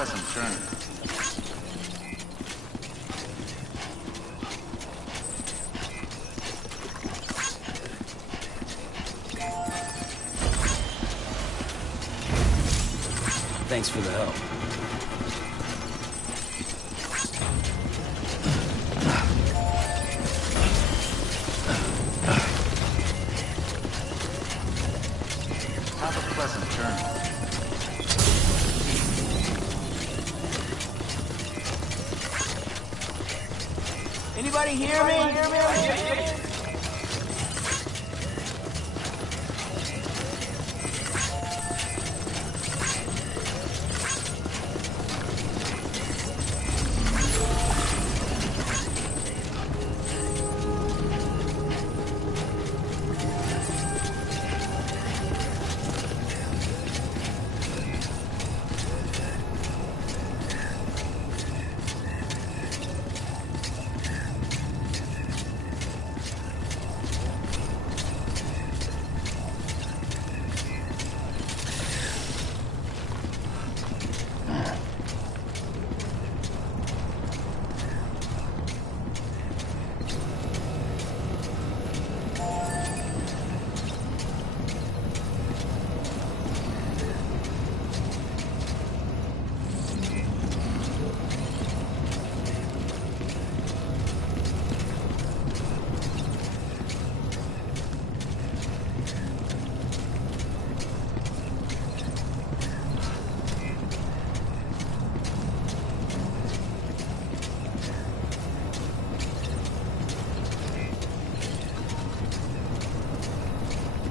pleasant journey. Thanks for the help. Have a pleasant journey. Anybody hear me?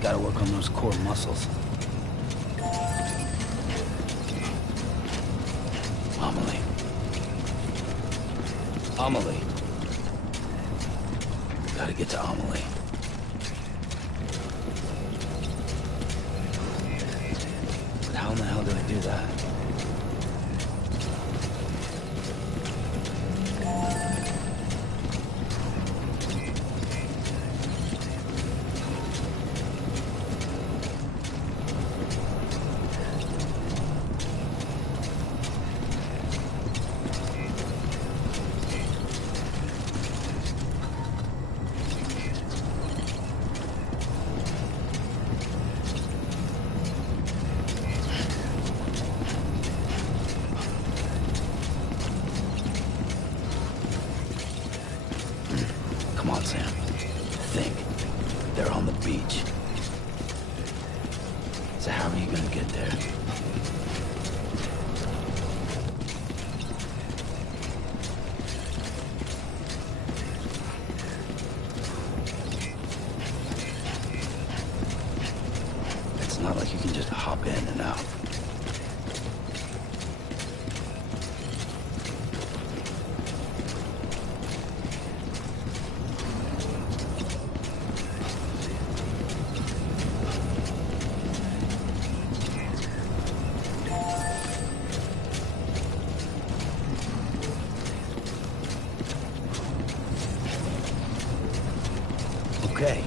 Gotta work on those core muscles. Amelie. Amelie. Gotta get to Amelie. But how in the hell do I do that? Come on, Sam. Think. They're on the beach. So how are you gonna get there? It's not like you can just hop in and out. Okay.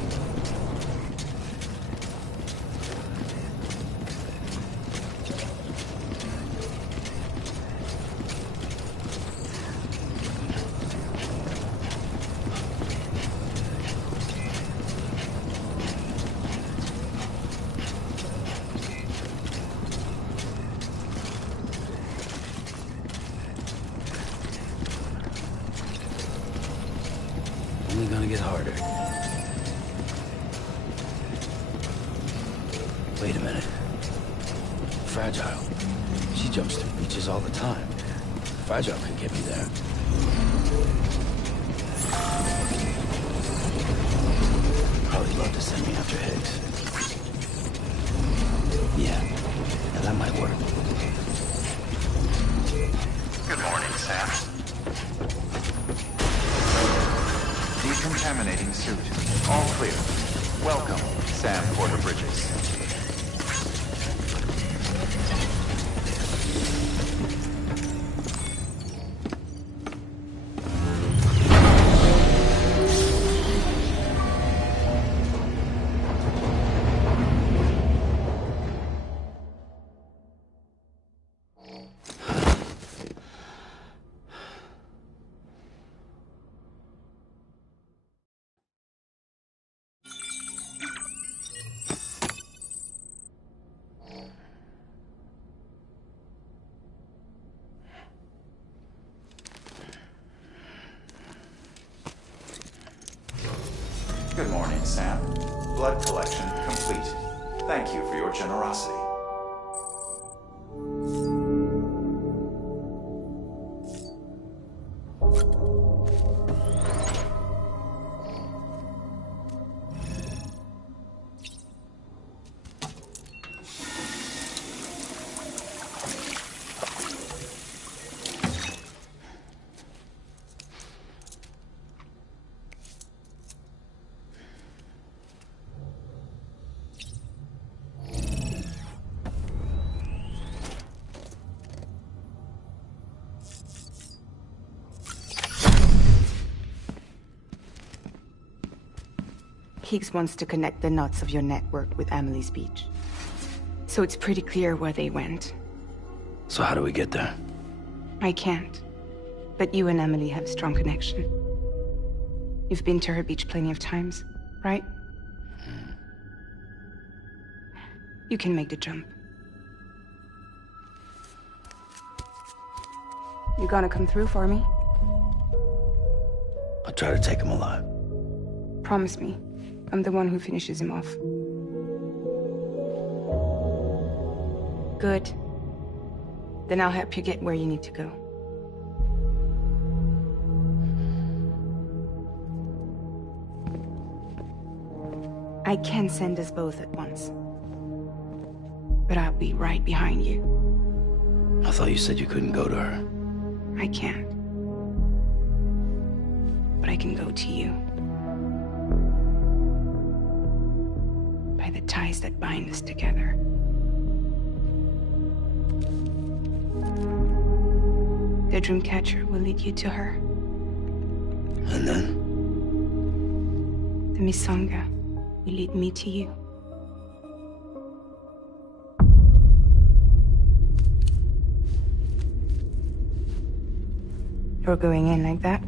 Only gonna get harder. Wait a minute. Fragile. She jumps through beaches all the time. Fragile could get me there. Probably love to send me after Higgs. Yeah, that might work. Good morning, Sam. Decontaminating suit. All clear. Welcome, Sam Porter Bridges. Good morning, Sam. Blood collection complete. Thank you for your generosity. Higgs wants to connect the knots of your network with Amelie's beach. So it's pretty clear where they went. So how do we get there? I can't. But you and Emily have a strong connection. You've been to her beach plenty of times, right? You can make the jump. You gonna come through for me? I'll try to take him alive. Promise me. I'm the one who finishes him off. Good. Then I'll help you get where you need to go. I can send us both at once. But I'll be right behind you. I thought you said you couldn't go to her. I can't. But I can go to you. By the ties that bind us together. The Dreamcatcher will lead you to her. And then? The Misanga will lead me to you. You're going in like that?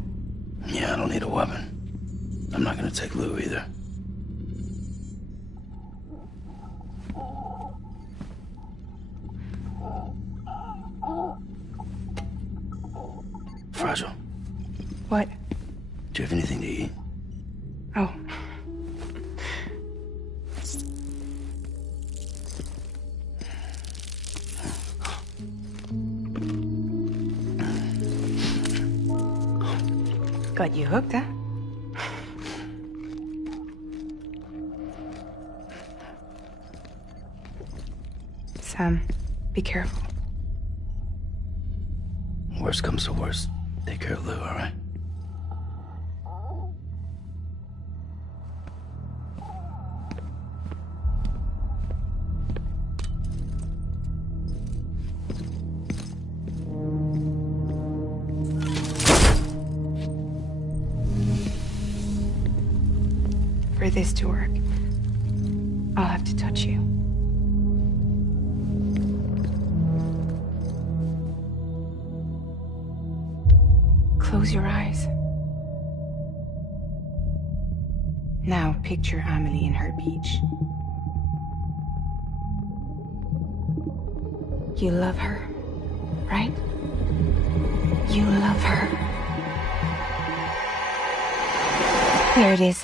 Yeah, I don't need a weapon. I'm not gonna take Lou either. Fragile. What? Do you have anything to eat? Oh. Got you hooked, huh? Sam, be careful. Worst comes to worst. Take care of Lou, all right? For this to work, I'll have to touch you. Close your eyes. Now picture Amelie in her beach. You love her, right? You love her. There it is.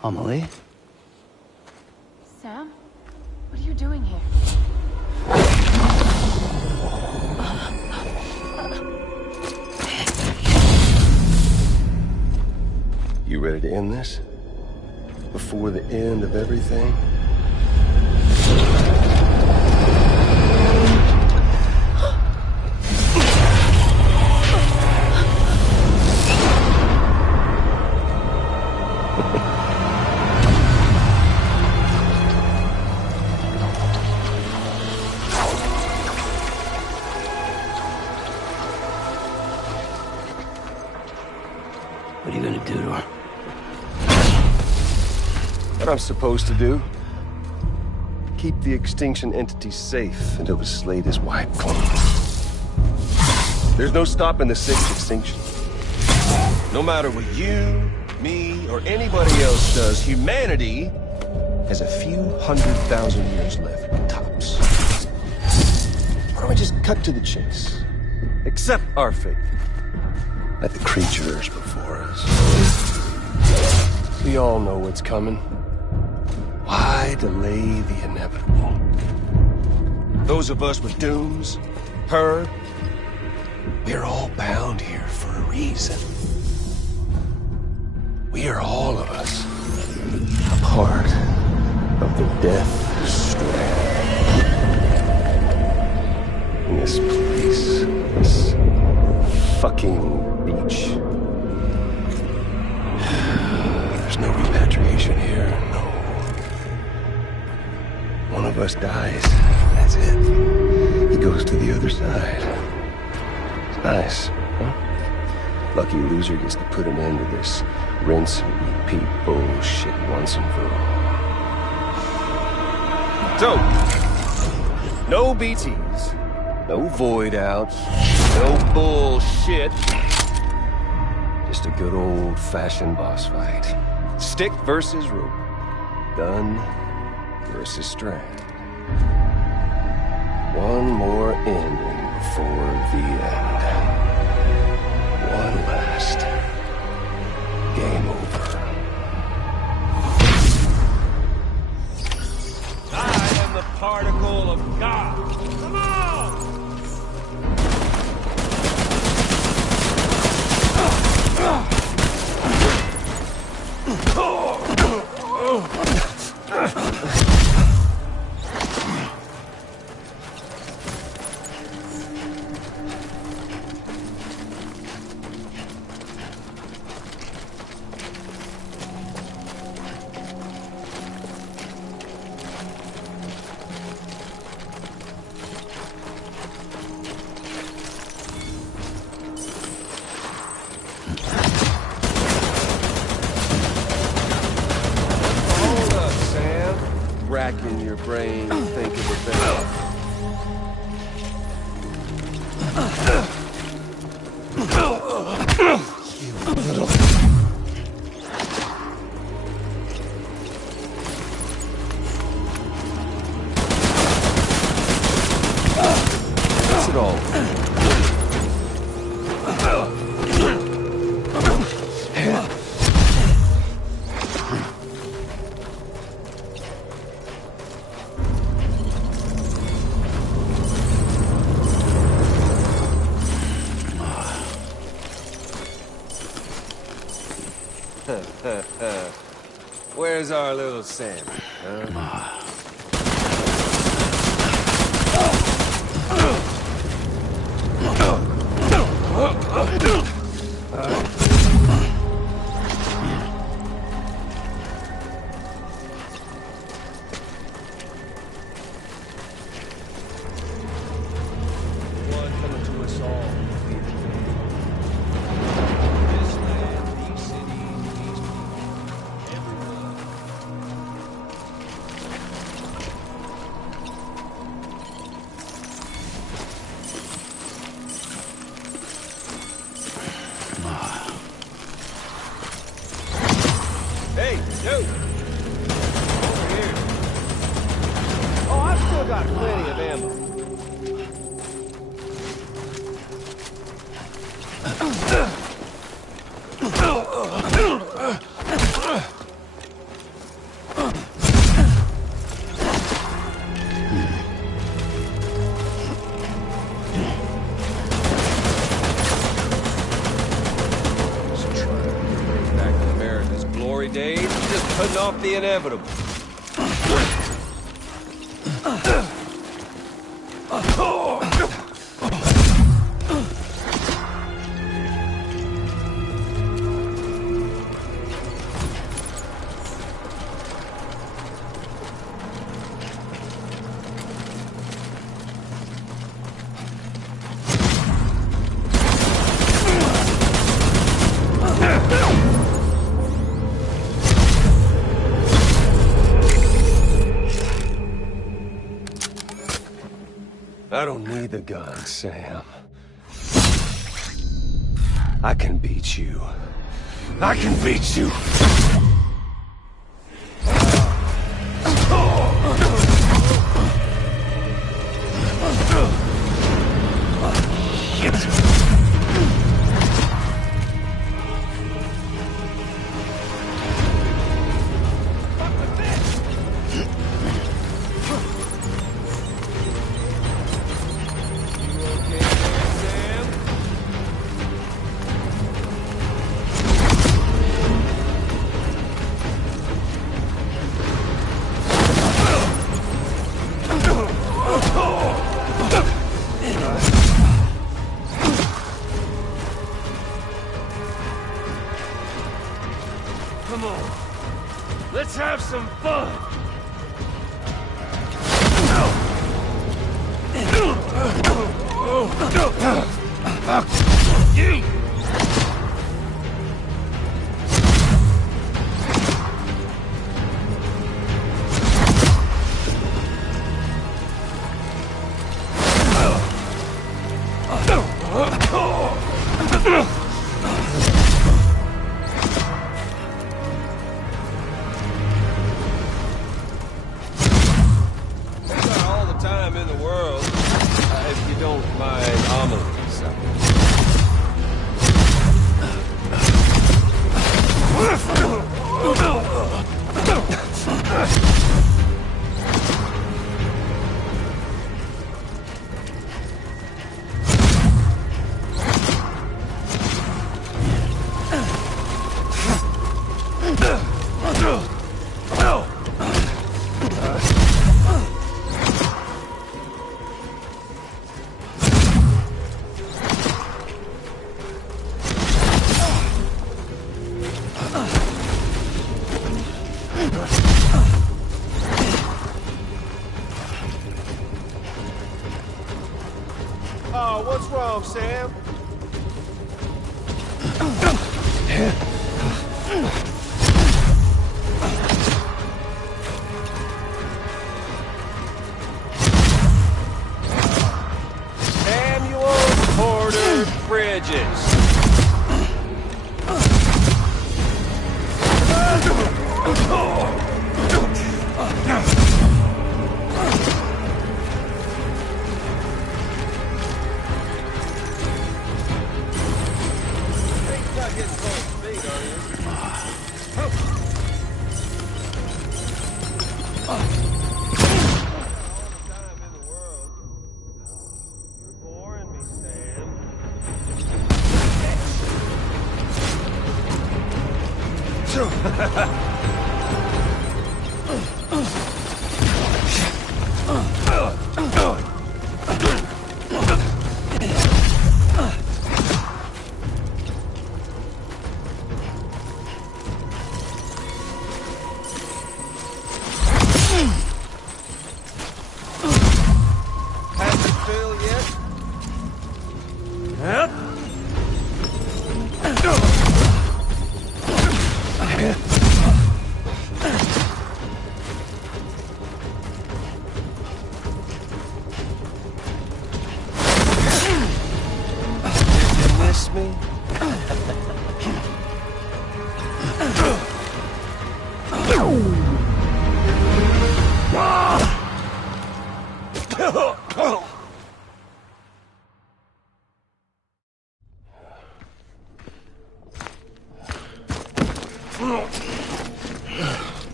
Amelie? Sam? What are you doing here? You ready to end this? Before the end of everything? What I'm supposed to do? Keep the extinction entity safe until the slate is wiped clean. There's no stopping the sixth extinction. No matter what you, me, or anybody else does, humanity has a few 100,000 years left, tops. Why don't we just cut to the chase? Accept our fate. Like the creatures before us. We all know what's coming. Why delay the inevitable? Those of us with dooms, her, we're all bound here for a reason. We are all of us a part of the Death Strand. In this place, this fucking beach. There's no repatriation here, no. One of us dies, that's it. He goes to the other side. It's nice, huh? Lucky loser gets to put an end to this rinse and repeat bullshit once and for all. So, no BTs, no void outs, no bullshit. Just a good old-fashioned boss fight. Stick versus rope. Gun versus strand. One more ending before the end. One last game over. I am the particle of God. Come on! Racking your brain, think of a better. What's it all? Where's our little Sam? Huh? One coming to us all. This land, these cities, these people, everyone. Hey, yo! Over here. Oh, I've still got plenty of ammo. Back to America's glory days, just putting off the inevitable. I don't need the gun, Sam. I can beat you. I can beat you! Come on. Let's have some fun. You. Time in the world, if you don't mind omelets. Oh, what's wrong, Sam? Samuel Porter Bridges. Me?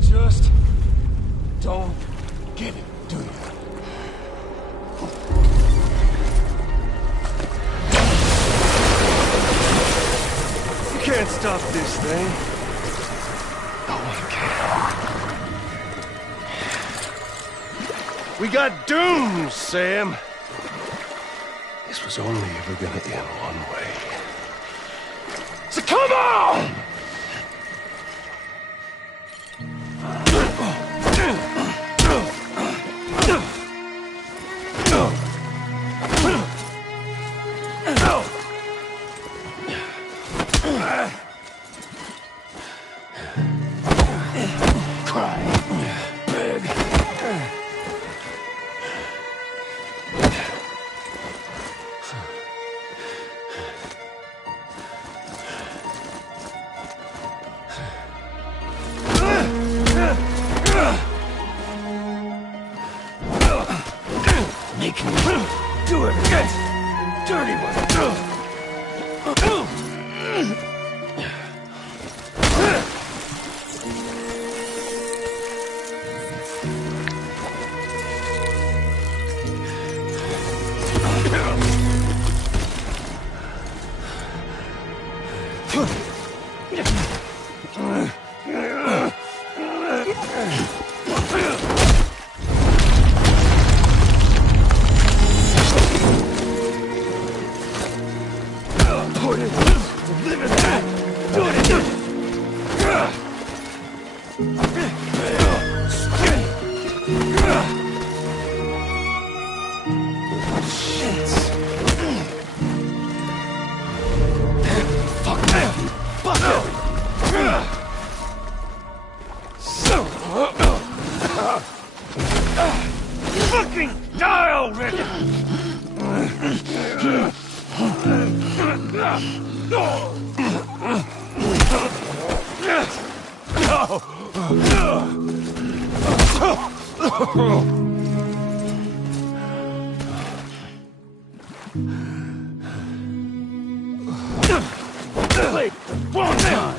Just don't get it, do you? You can't stop this thing. No one can. We got doomed, Sam. This was only ever gonna end one way. So come on! Make me do it again, dirty one. Fucking die already! Wait, one time!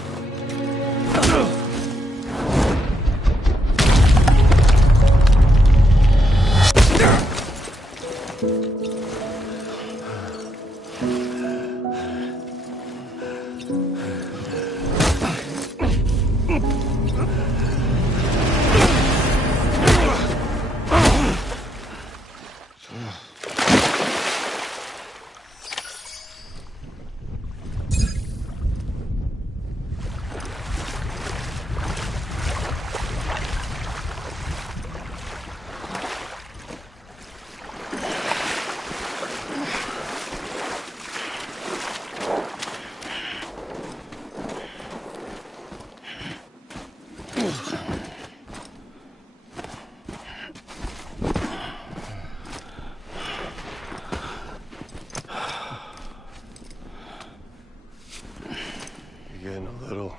Getting a little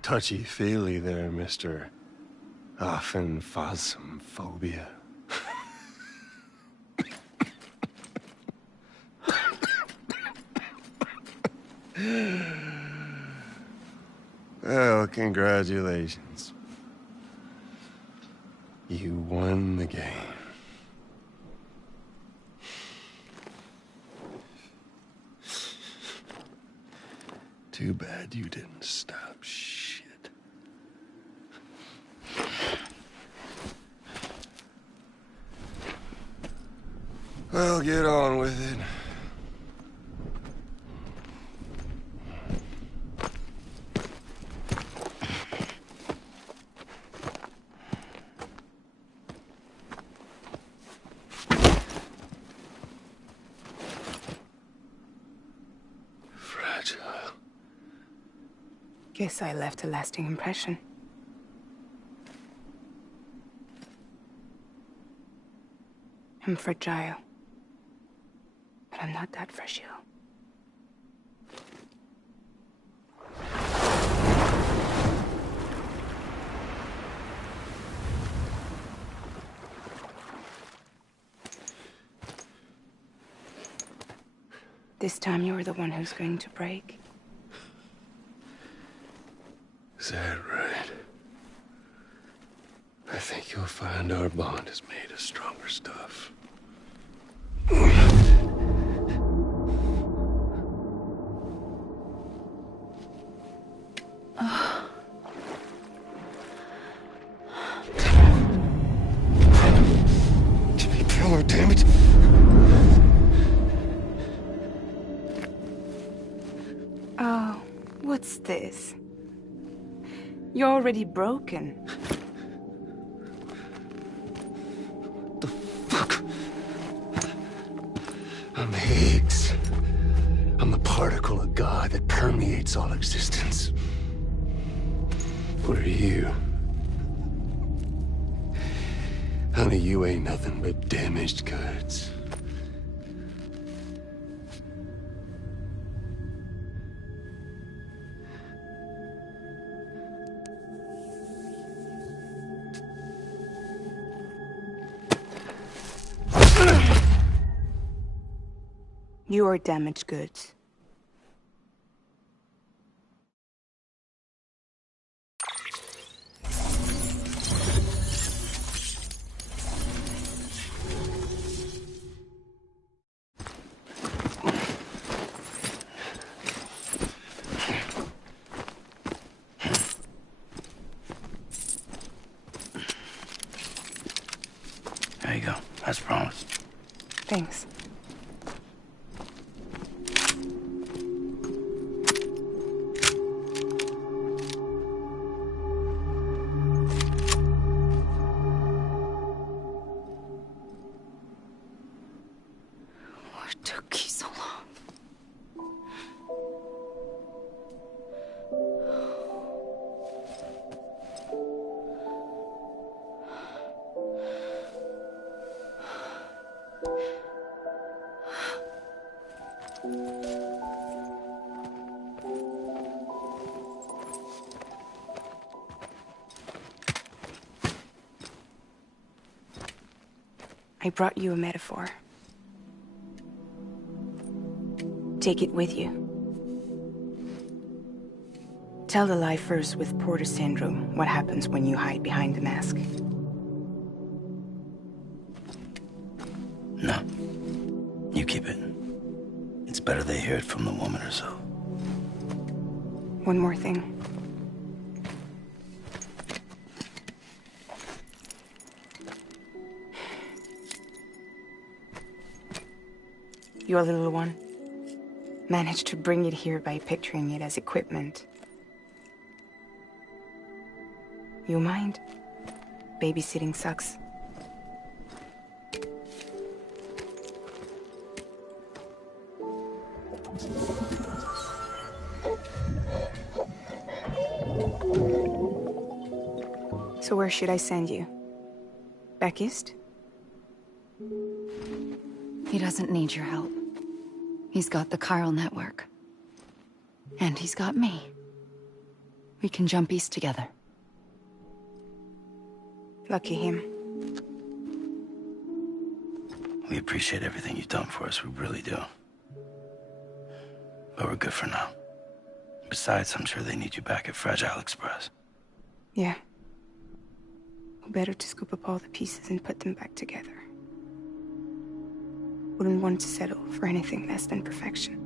touchy-feely there, Mr. Phasmophobia. Well, congratulations. You won the game. Too bad you didn't stop shit. Well, get on with it. Fragile. Guess I left a lasting impression. I'm fragile. But I'm not that fragile. This time you're the one who's going to break. Is that right? I think you'll find our bond is made of stronger stuff. Jimmy Pillar, damn it! Oh, what's this? You're already broken. The fuck? I'm Higgs. I'm the particle of God that permeates all existence. What are you? Honey, you ain't nothing but damaged goods. You are damaged goods. There you go, as promised. Thanks. What took you so long? I brought you a metaphor. Take it with you. Tell the lie first with Porter Syndrome, what happens when you hide behind the mask. No. You keep it. It's better they hear it from the woman herself. One more thing. Your little one managed to bring it here by picturing it as equipment. You mind? Babysitting sucks. So where should I send you? Back east? He doesn't need your help. He's got the chiral network. And he's got me. We can jump east together. Lucky him. We appreciate everything you've done for us, we really do. But we're good for now. Besides, I'm sure they need you back at Fragile Express. Yeah. Better to scoop up all the pieces and put them back together. Wouldn't want to settle for anything less than perfection.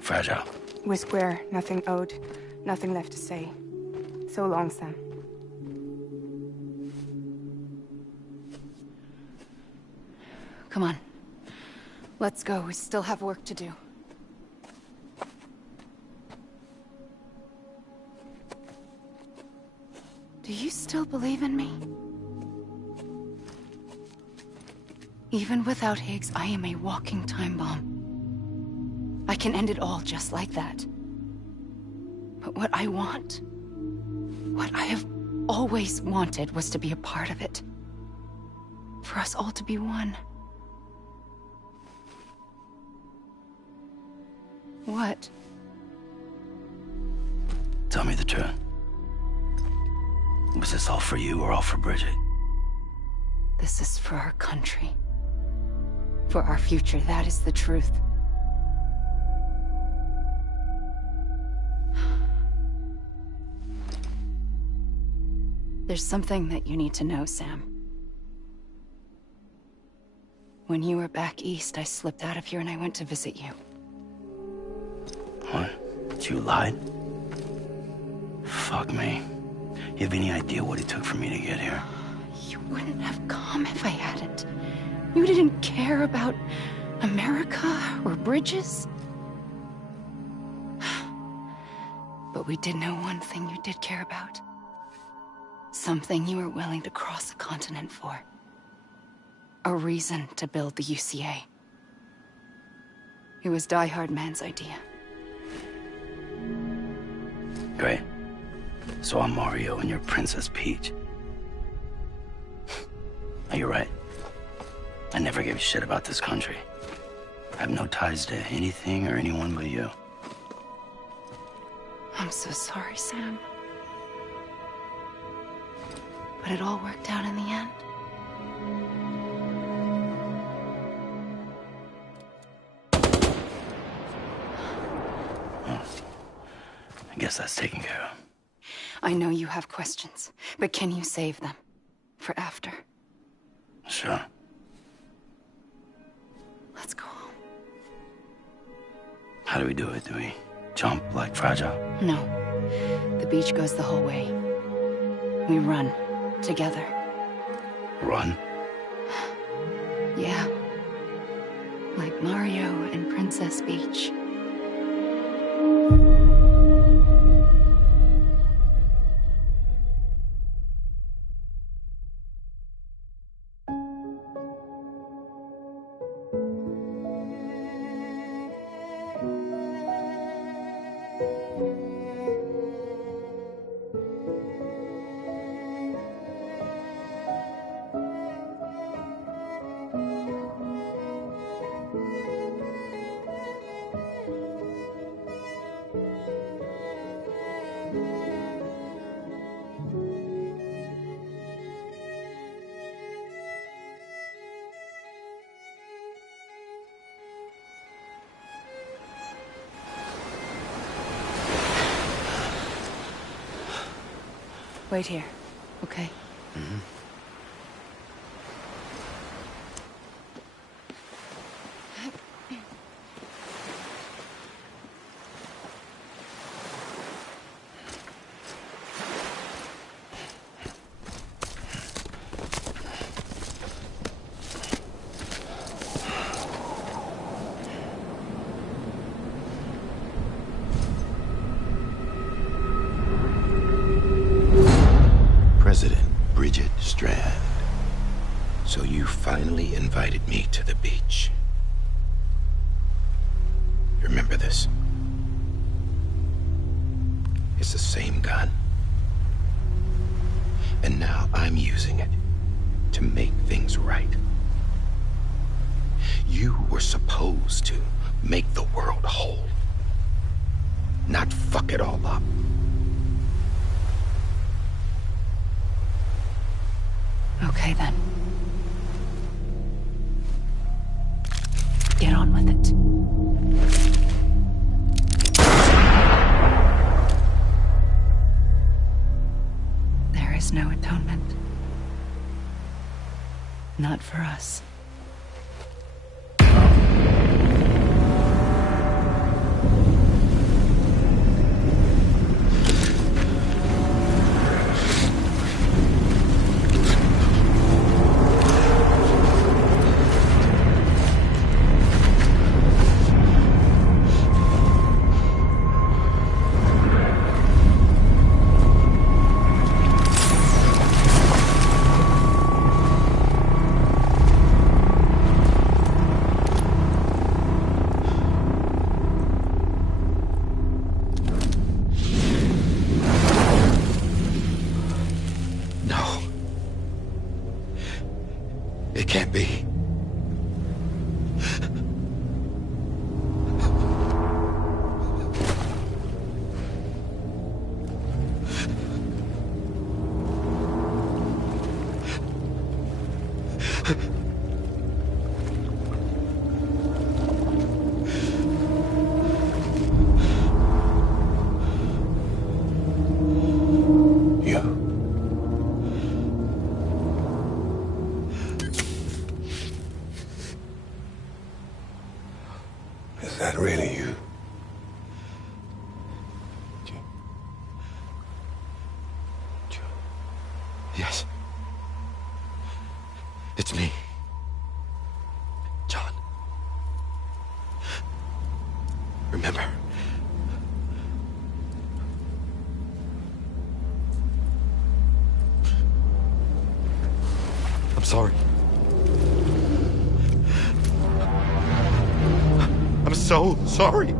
Fragile. We're square, nothing owed, nothing left to say. So long, Sam. Come on. Let's go. We still have work to do. Do you still believe in me? Even without Higgs, I am a walking time bomb. I can end it all just like that. But what I want, what I have always wanted, was to be a part of it. For us all to be one. What? Tell me the truth. Was this all for you or all for Bridget? This is for our country. For our future, that is the truth. There's something that you need to know, Sam. When you were back east, I slipped out of here and I went to visit you. What? You lied? Fuck me. You have any idea what it took for me to get here? You wouldn't have come if I hadn't. You didn't care about America or bridges. But we did know one thing you did care about. Something you were willing to cross a continent for. A reason to build the UCA. It was Die Hard Man's idea. Great. So I'm Mario and you're Princess Peach. Are you right? I never gave a shit about this country. I have no ties to anything or anyone but you. I'm so sorry, Sam. But it all worked out in the end. I guess that's taken care of. I know you have questions, but can you save them? For after? Sure. Let's go home. How do we do it? Do we jump like Fragile? No. The beach goes the whole way. We run. Together. Run? Yeah. Like Mario and Princess Peach. Wait here, okay? Mm-hmm. President Bridget Strand. So you finally invited me to the beach. Remember this? It's the same gun. And now I'm using it to make things right. You were supposed to make the world whole, not fuck it all up. Okay, then. Get on with it. There is no atonement. Not for us. It can't be. Is that really you? Yes. It's me. John. Remember? I'm sorry. I'm so sorry.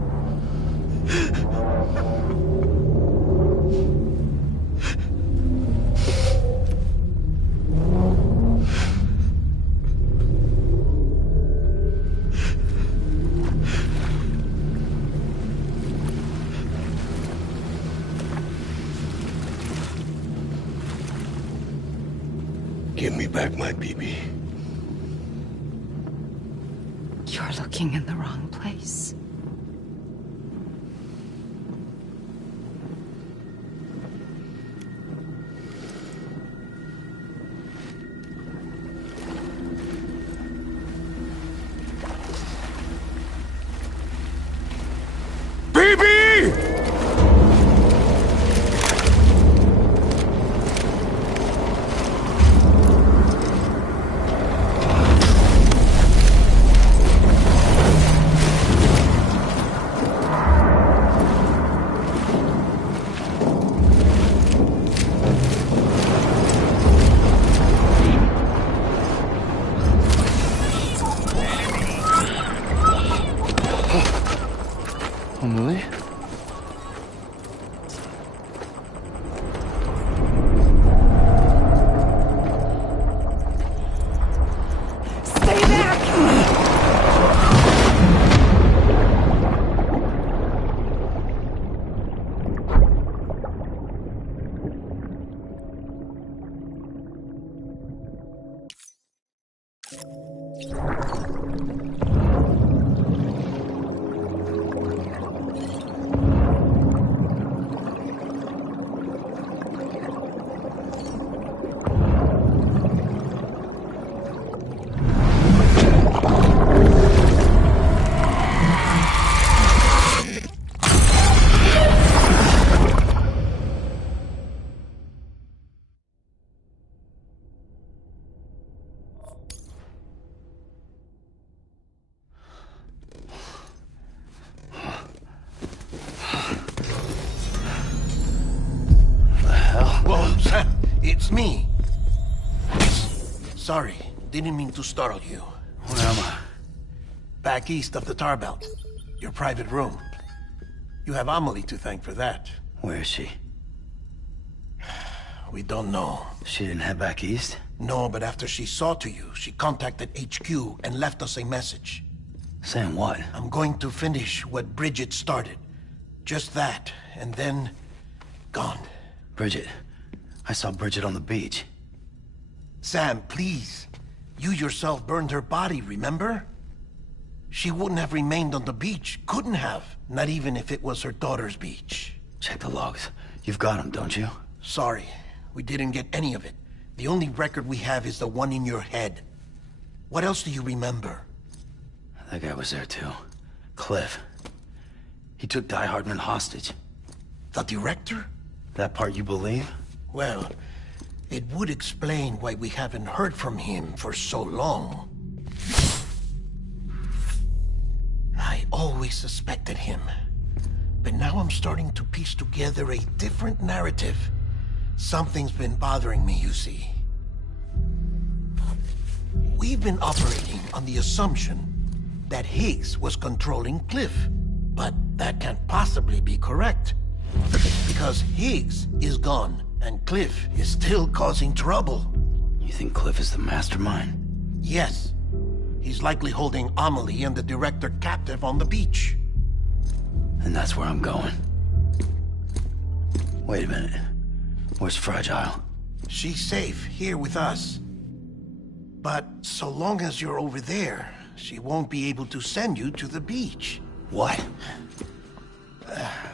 Give me back my BB. You're looking in the wrong place. Emily? Stay back! Whoa, Sam, it's me. Sorry, didn't mean to startle you. Where am I? Back east of the tar belt. Your private room. You have Amelie to thank for that. Where is she? We don't know. She didn't head back east? No, but after she saw to you, she contacted HQ and left us a message. Saying what? I'm going to finish what Bridget started. Just that, and then... gone. Bridget. I saw Bridget on the beach. Sam, please. You yourself burned her body, remember? She wouldn't have remained on the beach. Couldn't have. Not even if it was her daughter's beach. Check the logs. You've got them, don't you? Sorry. We didn't get any of it. The only record we have is the one in your head. What else do you remember? That guy was there too. Cliff. He took Die Hardman hostage. The director? That part you believe? Well, it would explain why we haven't heard from him for so long. I always suspected him. But now I'm starting to piece together a different narrative. Something's been bothering me, you see. We've been operating on the assumption that Higgs was controlling Cliff. But that can't possibly be correct. Because Higgs is gone, and Cliff is still causing trouble. You think Cliff is the mastermind? Yes. He's likely holding Amelie and the director captive on the beach. And that's where I'm going. Wait a minute. Where's Fragile? She's safe here with us. But so long as you're over there, she won't be able to send you to the beach. What?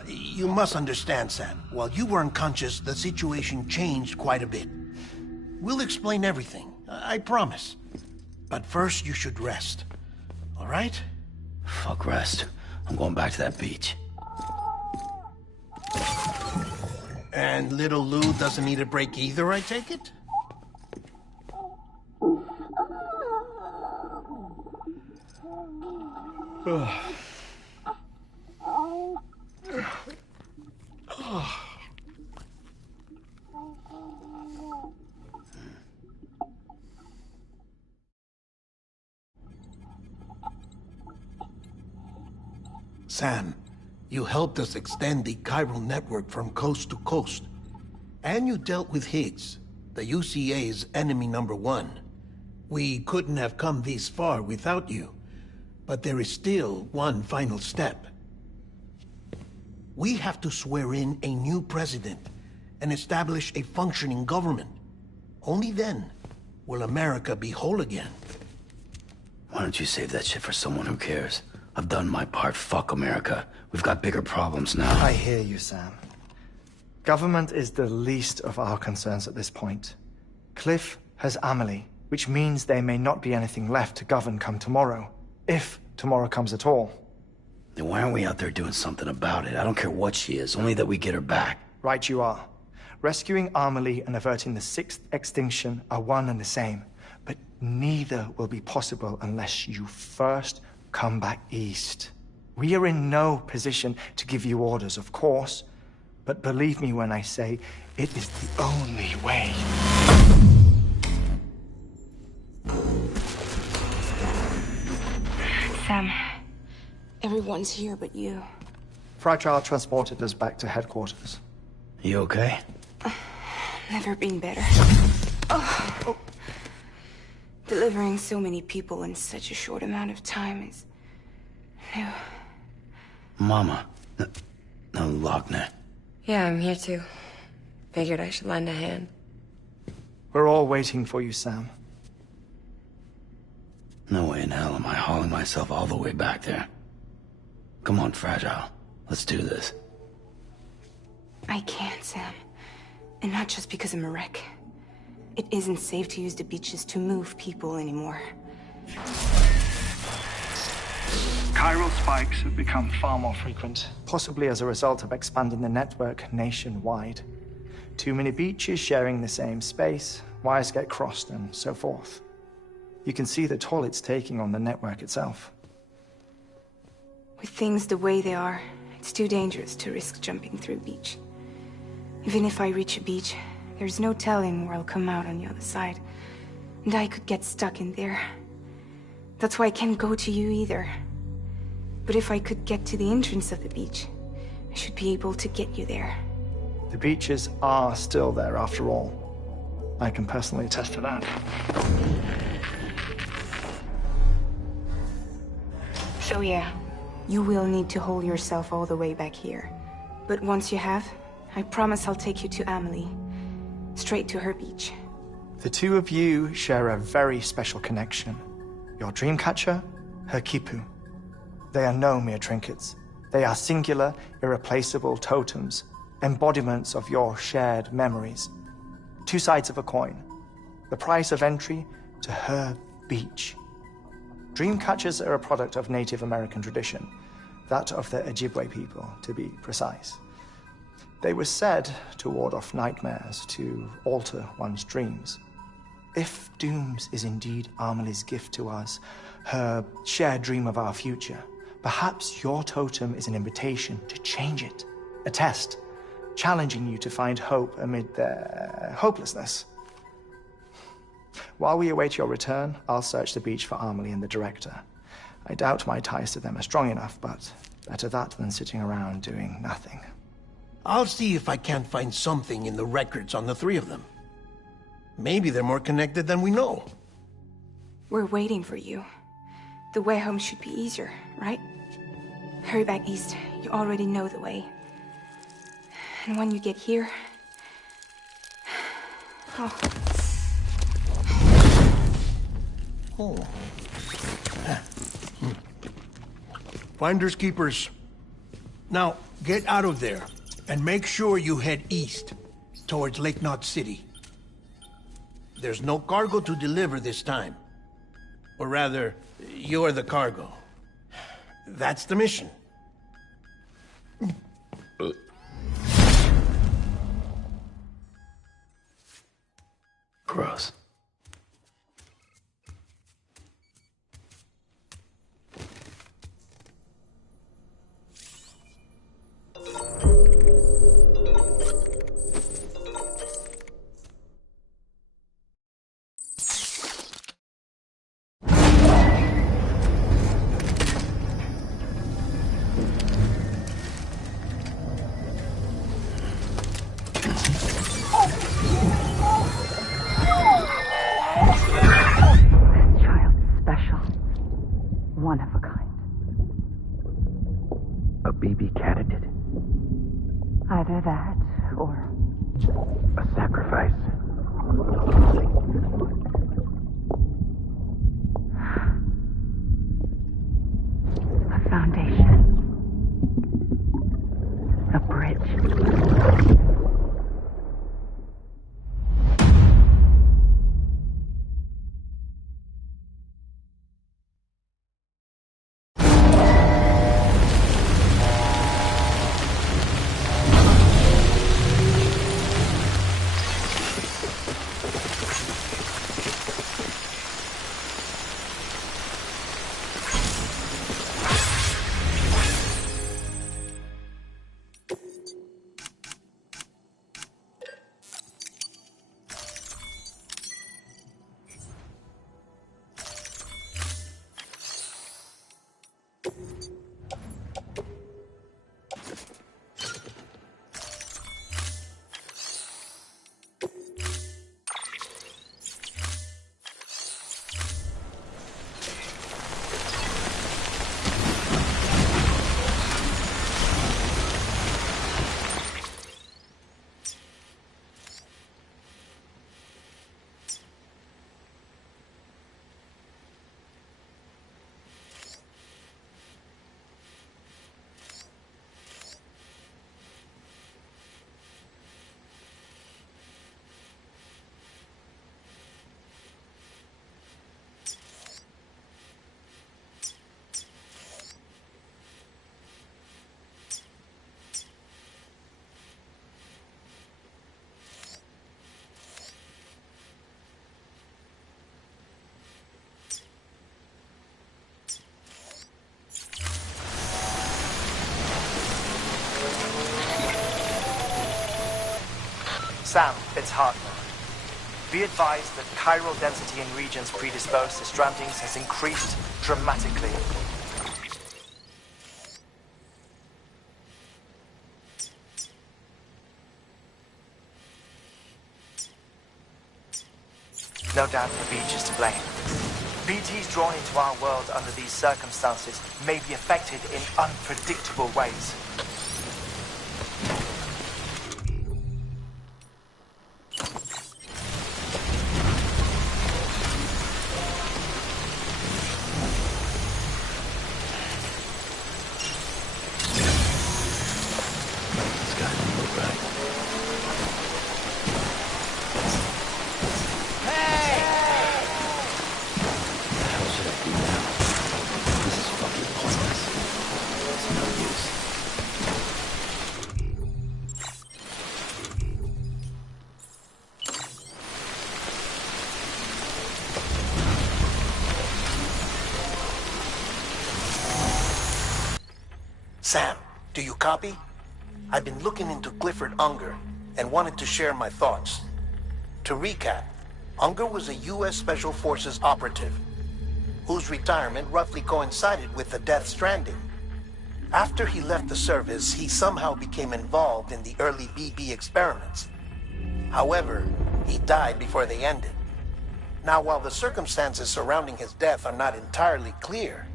You must understand, Sam. While you were unconscious, the situation changed quite a bit. We'll explain everything, I promise. But first, you should rest. All right? Fuck rest. I'm going back to that beach. And little Lou doesn't need a break either, I take it? Sam, you helped us extend the chiral network from coast to coast. And you dealt with Higgs, the UCA's enemy #1. We couldn't have come this far without you. But there is still one final step. We have to swear in a new president and establish a functioning government. Only then will America be whole again. Why don't you save that shit for someone who cares? I've done my part. Fuck America. We've got bigger problems now. I hear you, Sam. Government is the least of our concerns at this point. Cliff has Amelie, which means there may not be anything left to govern come tomorrow. If tomorrow comes at all. Then why aren't we out there doing something about it? I don't care what she is, only that we get her back. Right you are. Rescuing Amelie and averting the 6th extinction are one and the same. But neither will be possible unless you first come back east. We are in no position to give you orders, of course. But believe me when I say, it is the only way. Sam, everyone's here but you. Fragile transported us back to headquarters. You okay? Never been better. Oh. Delivering so many people in such a short amount of time is new. Mama. No, Lochner. Yeah, I'm here too. Figured I should lend a hand. We're all waiting for you, Sam. No way in hell am I hauling myself all the way back there. Come on, Fragile. Let's do this. I can't, Sam. And not just because I'm a wreck. It isn't safe to use the beaches to move people anymore. Chiral spikes have become far more frequent. Possibly as a result of expanding the network nationwide. Too many beaches sharing the same space, wires get crossed, and so forth. You can see the toll it's taking on the network itself. With things the way they are, it's too dangerous to risk jumping through a beach. Even if I reach a beach, there's no telling where I'll come out on the other side. And I could get stuck in there. That's why I can't go to you either. But if I could get to the entrance of the beach, I should be able to get you there. The beaches are still there after all. I can personally attest to that. So yeah, you will need to haul yourself all the way back here. But once you have, I promise I'll take you to Amelie. Straight to her beach. The two of you share a very special connection. Your dreamcatcher, her Kipu. They are no mere trinkets. They are singular, irreplaceable totems, embodiments of your shared memories. Two sides of a coin. The price of entry to her beach. Dreamcatchers are a product of Native American tradition, that of the Ojibwe people, to be precise. They were said to ward off nightmares, to alter one's dreams. If Dooms is indeed Amelie's gift to us, her shared dream of our future, perhaps your totem is an invitation to change it. A test, challenging you to find hope amid their hopelessness. While we await your return, I'll search the beach for Amelie and the director. I doubt my ties to them are strong enough, but better that than sitting around doing nothing. I'll see if I can't find something in the records on the three of them. Maybe they're more connected than we know. We're waiting for you. The way home should be easier, right? Hurry back east. You already know the way. And when you get here... Oh. Oh. Finders keepers. Now, get out of there. And make sure you head east, towards Lake Knot City. There's no cargo to deliver this time. Or rather, you're the cargo. That's the mission. Gross. BB candidate? Either that, or... A sacrifice? A foundation. A bridge. Sam, it's Hartman. Be advised that chiral density in regions predisposed to strandings has increased dramatically. No doubt the beach is to blame. BTs drawn into our world under these circumstances may be affected in unpredictable ways. Sam, do you copy? I've been looking into Clifford Unger and wanted to share my thoughts. To recap, Unger was a U.S. Special Forces operative whose retirement roughly coincided with the death Stranding. After he left the service, he somehow became involved in the early BB experiments. However, he died before they ended. Now, while the circumstances surrounding his death are not entirely clear,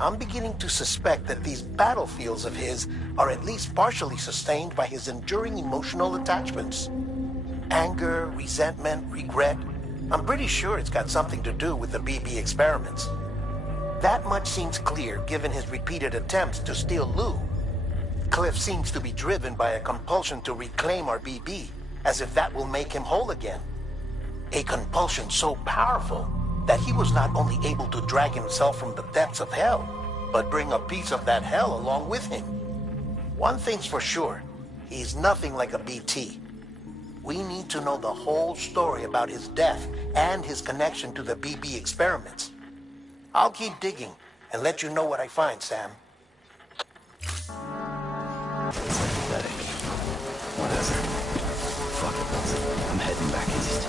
I'm beginning to suspect that these battlefields of his are at least partially sustained by his enduring emotional attachments. Anger, resentment, regret. I'm pretty sure it's got something to do with the BB experiments. That much seems clear given his repeated attempts to steal Lou. Cliff seems to be driven by a compulsion to reclaim our BB, as if that will make him whole again. A compulsion so powerful that he was not only able to drag himself from the depths of hell, but bring a piece of that hell along with him. One thing's for sure, he's nothing like a BT. We need to know the whole story about his death and his connection to the BB experiments. I'll keep digging and let you know what I find, Sam. Pathetic. Whatever. Fuck it. I'm heading back east.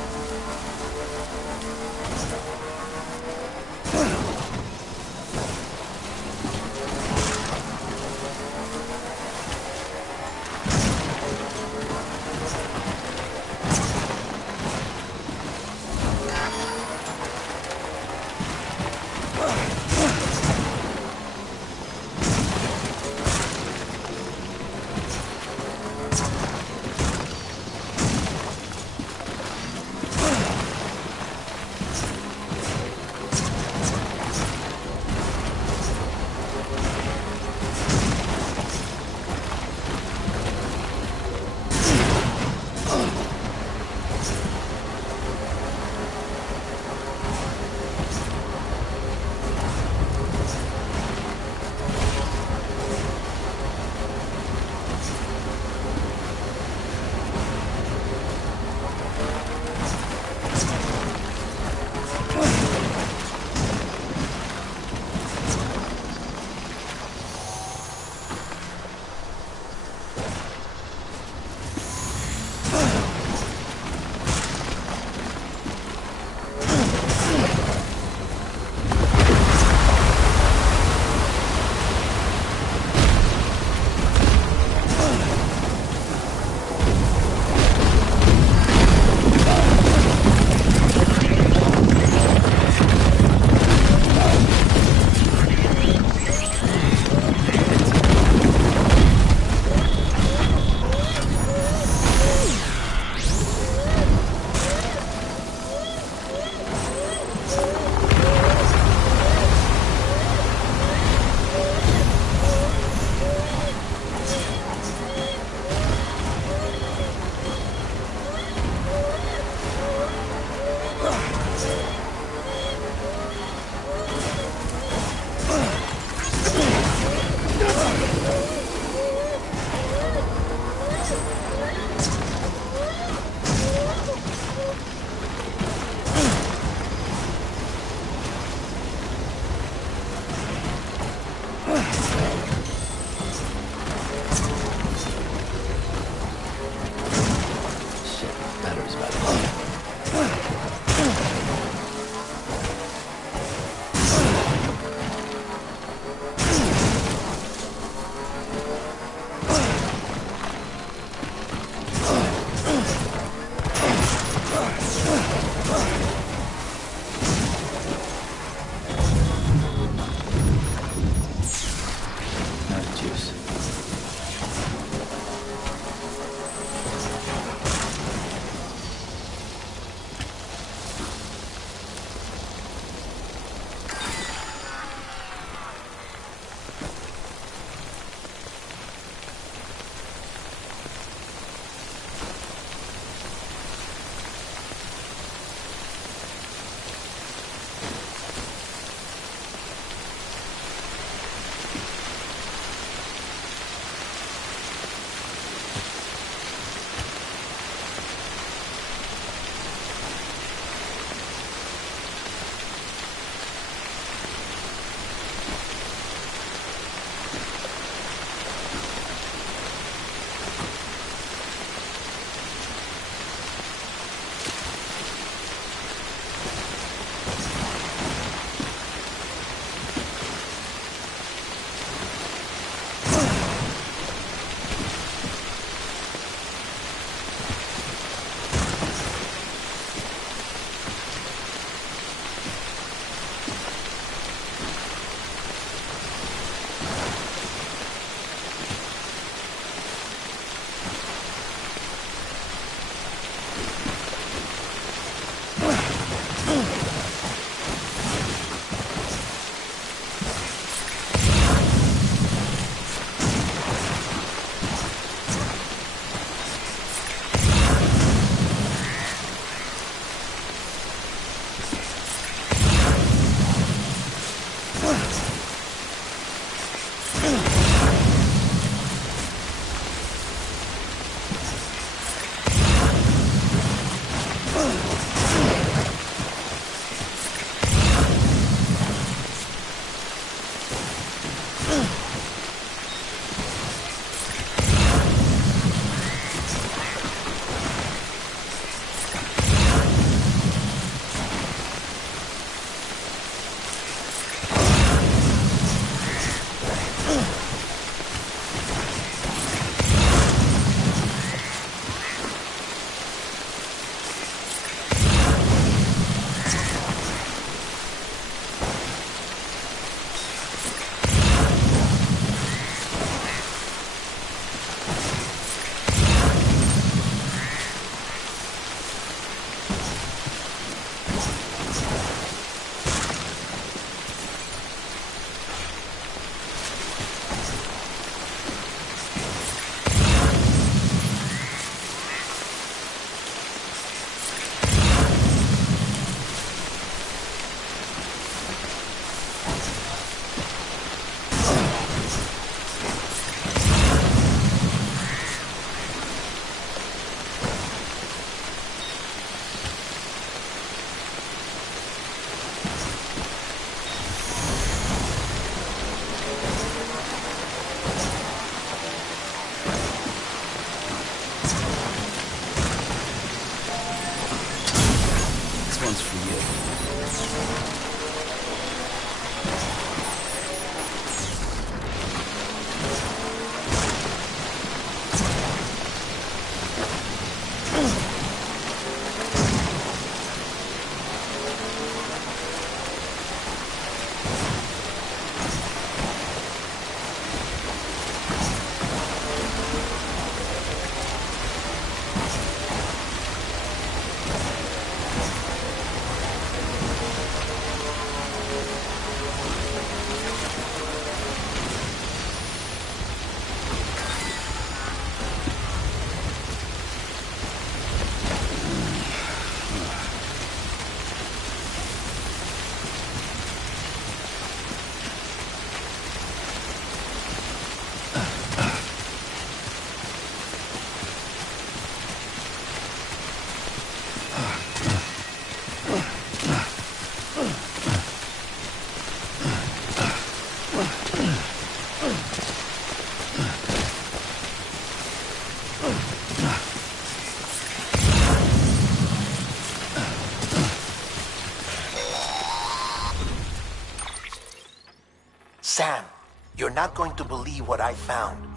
not going to believe what I found.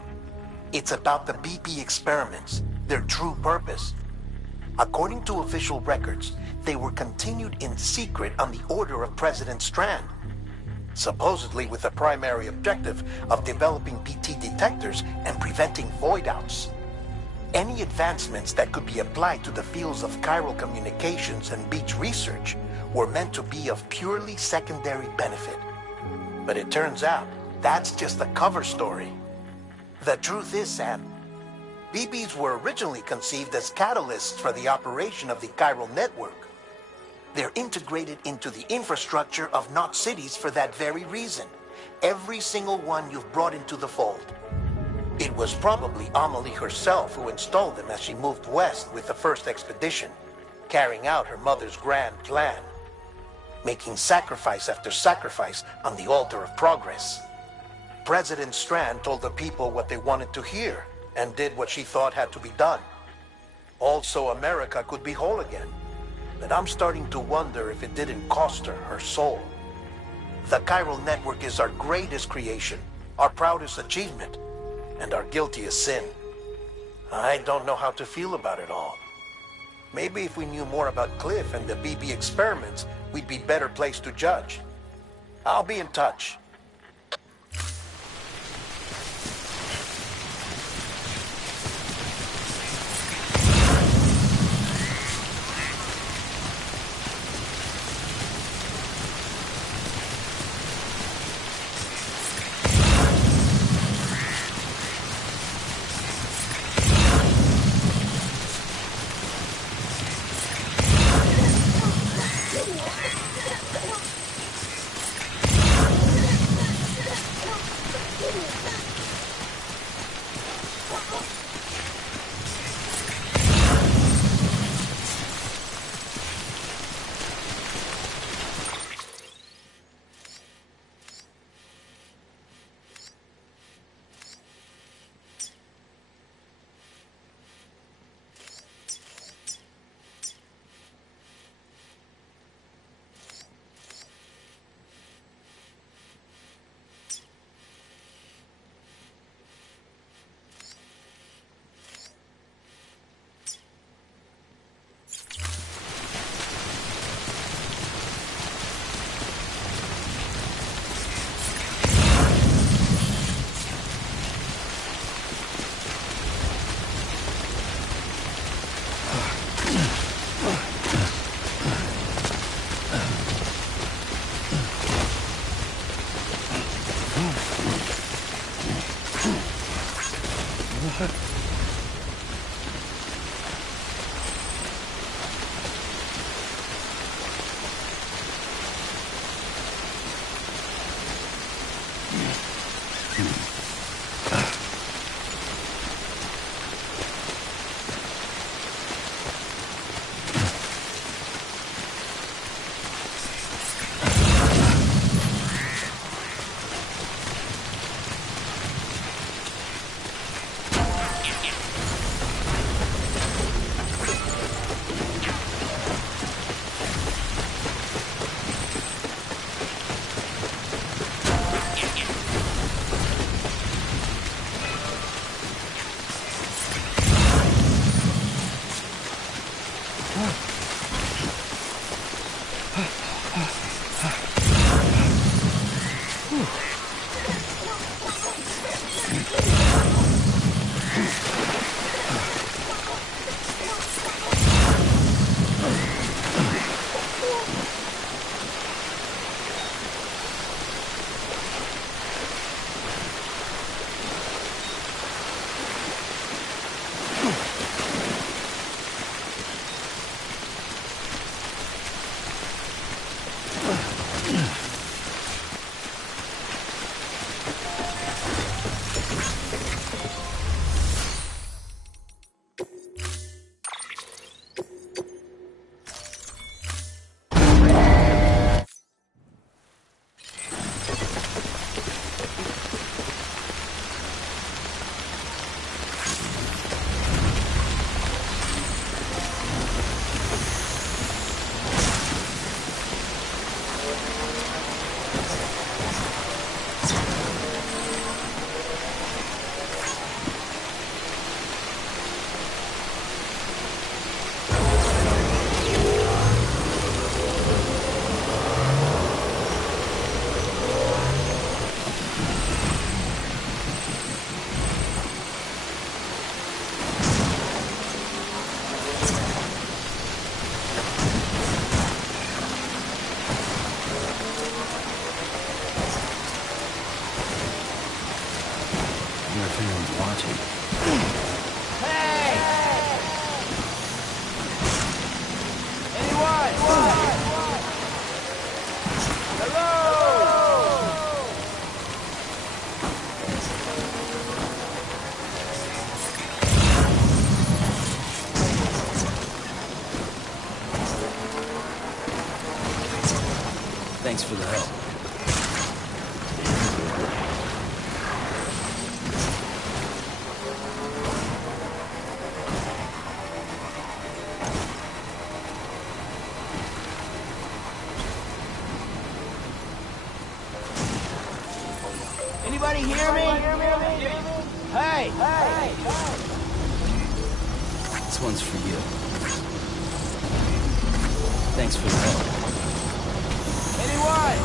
It's about the BP experiments, their true purpose. According to official records, they were continued in secret on the order of President Strand, supposedly with the primary objective of developing BT detectors and preventing void-outs. Any advancements that could be applied to the fields of chiral communications and beach research were meant to be of purely secondary benefit. But it turns out, that's just a cover story. The truth is, Sam, BBs were originally conceived as catalysts for the operation of the chiral network. They're integrated into the infrastructure of Knot cities for that very reason. Every single one you've brought into the fold. It was probably Amelie herself who installed them as she moved west with the first expedition, carrying out her mother's grand plan, making sacrifice after sacrifice on the altar of progress. President Strand told the people what they wanted to hear, and did what she thought had to be done. Also, America could be whole again. But I'm starting to wonder if it didn't cost her soul. The chiral network is our greatest creation, our proudest achievement, and our guiltiest sin. I don't know how to feel about it all. Maybe if we knew more about Cliff and the BB experiments, we'd be better placed to judge. I'll be in touch. wonder if anyone's watching. Hey! Anyone? Hello? Thanks for the help. Anybody hear me? Hey! This one's for you. Thanks for the help. Anyone?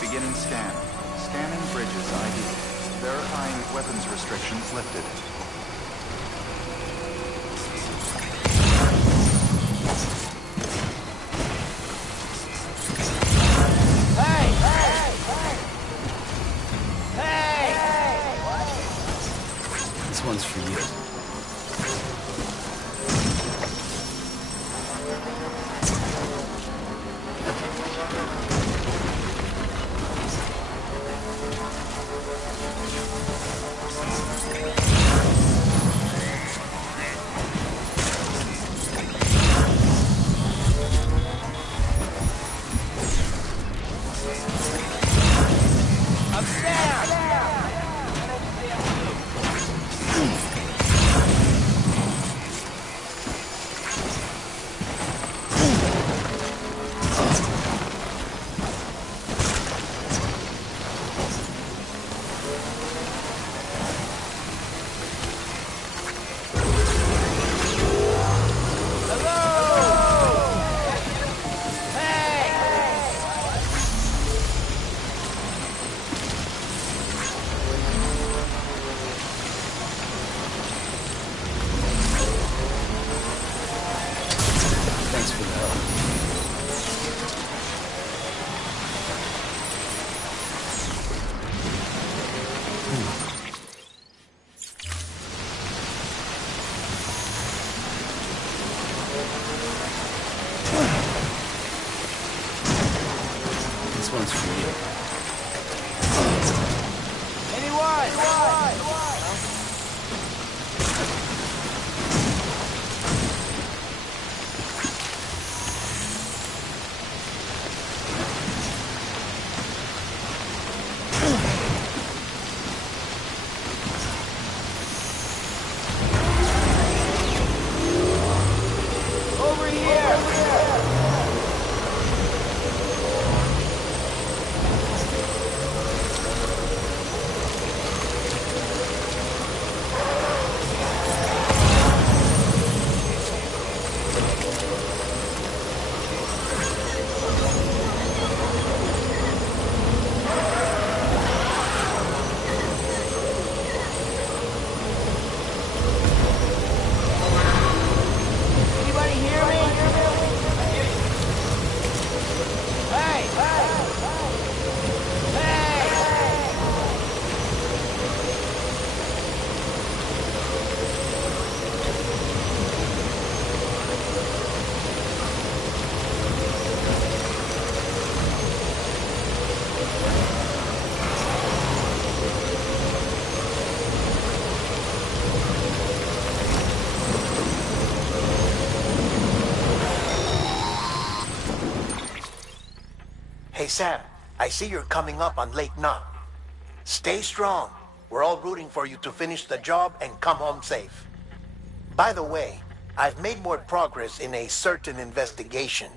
Beginning scan. Scanning bridges ID. Verifying weapons restrictions lifted. This one's for you. Thanks for the help. This one's for you. Hey, Sam, I see you're coming up on Lake Knot. Stay strong. We're all rooting for you to finish the job and come home safe. By the way, I've made more progress in a certain investigation.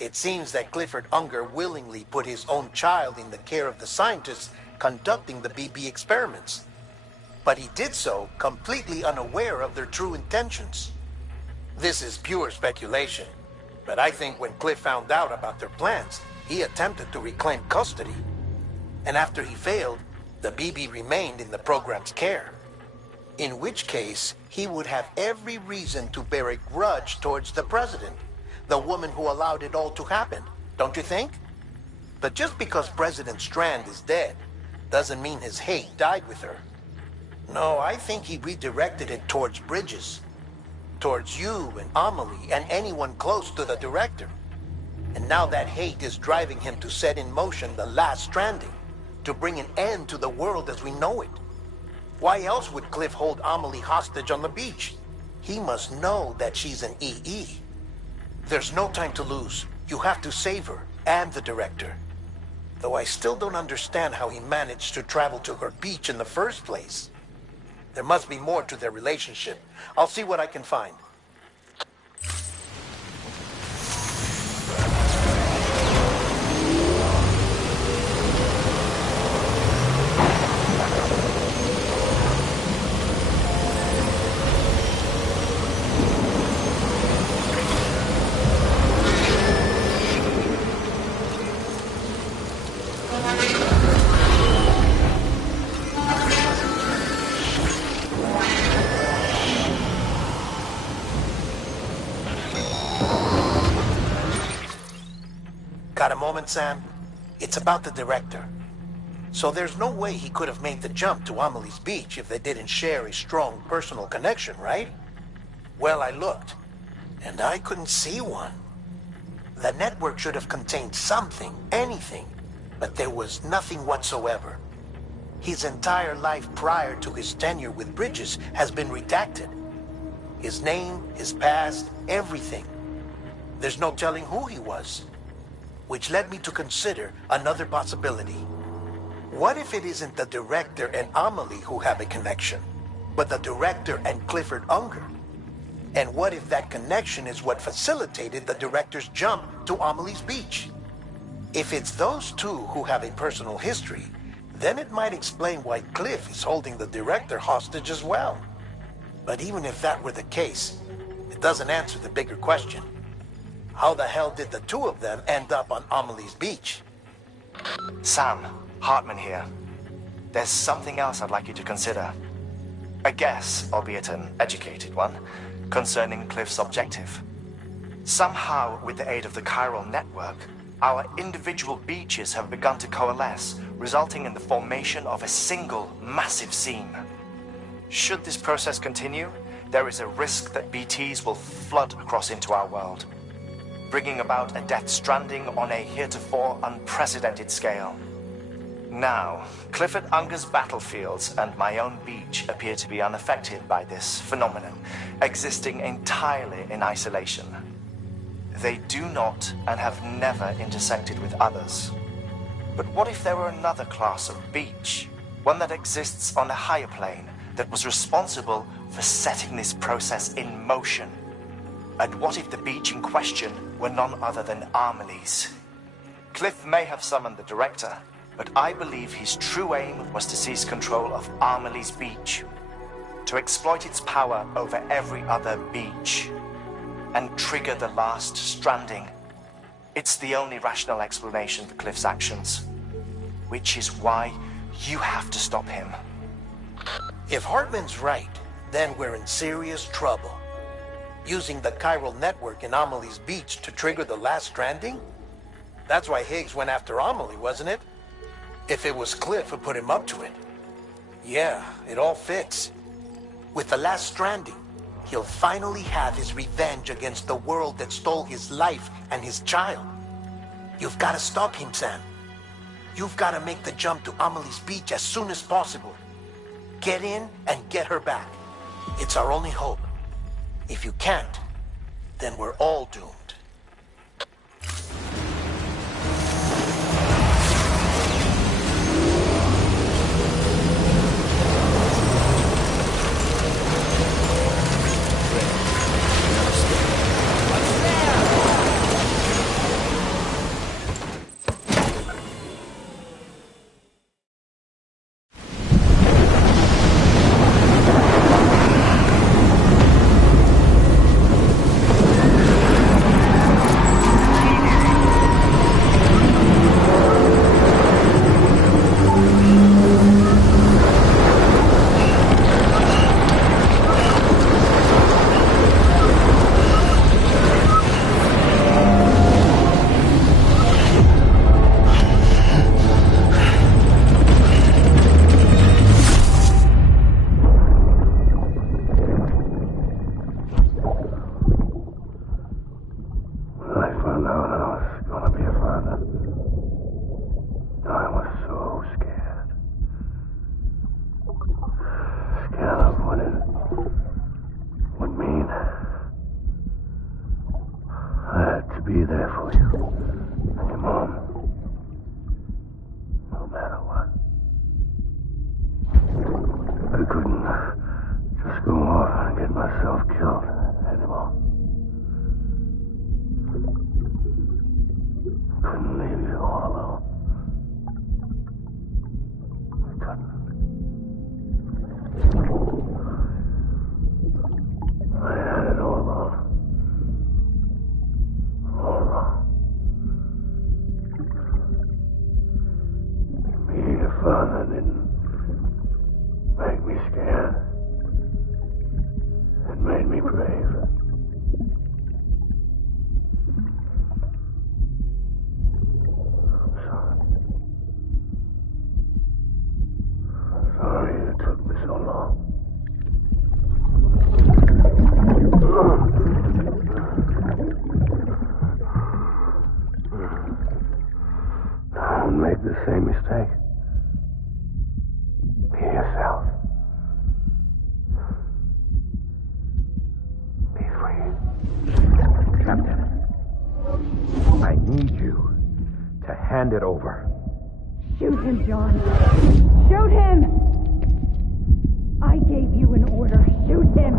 It seems that Clifford Unger willingly put his own child in the care of the scientists conducting the BB experiments. but he did so completely unaware of their true intentions. This is pure speculation, but I think when Cliff found out about their plans, he attempted to reclaim custody. And after he failed, the BB remained in the program's care. In which case, he would have every reason to bear a grudge towards the president, the woman who allowed it all to happen, don't you think? But just because President Strand is dead, doesn't mean his hate died with her. No, I think he redirected it towards Bridges. Towards you and Amelie and anyone close to the director. And now that hate is driving him to set in motion the last Stranding, to bring an end to the world as we know it. Why else would Cliff hold Amelie hostage on the beach? He must know that she's an EE. There's no time to lose. You have to save her and the director. Though I still don't understand how he managed to travel to her beach in the first place. There must be more to their relationship. I'll see what I can find. Got a moment, Sam? It's about the director. So there's no way he could have made the jump to Amelie's beach if they didn't share a strong personal connection, right? Well, I looked, and I couldn't see one. The network should have contained something, anything, but there was nothing whatsoever. His entire life prior to his tenure with Bridges has been redacted. His name, his past, everything. There's no telling who he was. Which led me to consider another possibility. What if it isn't the director and Amelie who have a connection, but the director and Clifford Unger? And what if that connection is what facilitated the director's jump to Amelie's beach? If it's those two who have a personal history, then it might explain why Cliff is holding the director hostage as well. But even if that were the case, it doesn't answer the bigger question. How the hell did the two of them end up on Amelie's beach? Sam, Hartman here. There's something else I'd like you to consider. A guess, albeit an educated one, concerning Cliff's objective. Somehow, with the aid of the chiral network, our individual beaches have begun to coalesce, resulting in the formation of a single massive seam. Should this process continue, there is a risk that BTs will flood across into our world, bringing about a death stranding on a heretofore unprecedented scale. Now, Clifford Unger's battlefields and my own beach appear to be unaffected by this phenomenon, existing entirely in isolation. They do not and have never intersected with others. But what if there were another class of beach, one that exists on a higher plane, that was responsible for setting this process in motion? And what if the beach in question were none other than Amelie's? Cliff may have summoned the director, but I believe his true aim was to seize control of Amelie's beach, to exploit its power over every other beach, and trigger the last Stranding. It's the only rational explanation for Cliff's actions, which is why you have to stop him. If Hartman's right, then we're in serious trouble. Using the chiral network in Amelie's beach to trigger the last Stranding? That's why Higgs went after Amelie, wasn't it? If it was Cliff who put him up to it. Yeah, it all fits. With the last Stranding, he'll finally have his revenge against the world that stole his life and his child. You've got to stop him, Sam. You've got to make the jump to Amelie's beach as soon as possible. Get in and get her back. It's our only hope. If you can't, then we're all doomed. be there for you. And your mom. No matter what. I couldn't just go off and get myself killed anymore. Couldn't leave you all alone. I couldn't. I had it all wrong. All wrong. Being a father didn't make me scared. It made me brave. I'm sorry. I'm sorry it took me so long. Don't make the same mistake. Be yourself. Be free. Captain, I need you to hand it over. Shoot him, John. Shoot him! I gave you an order. Shoot him!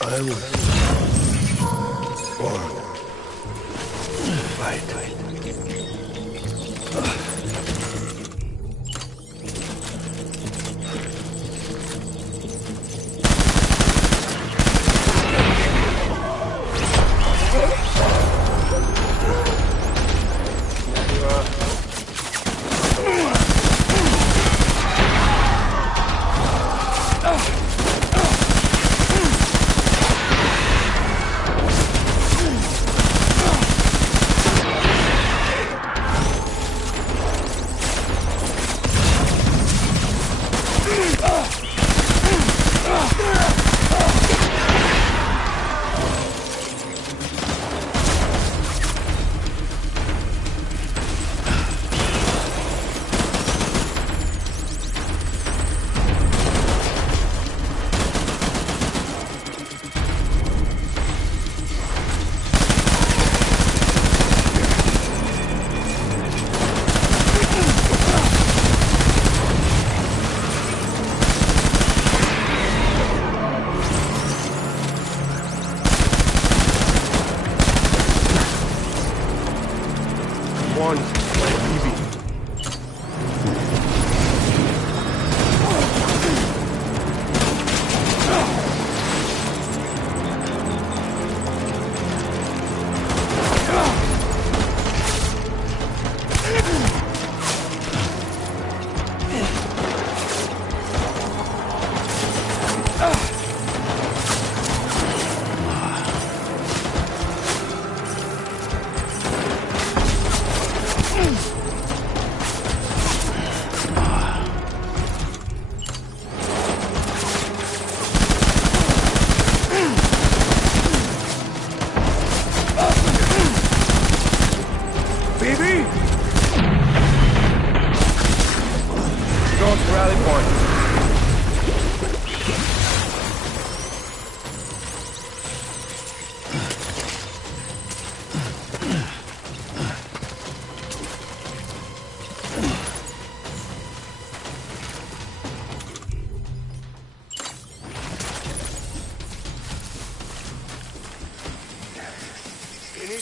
I was born to fight.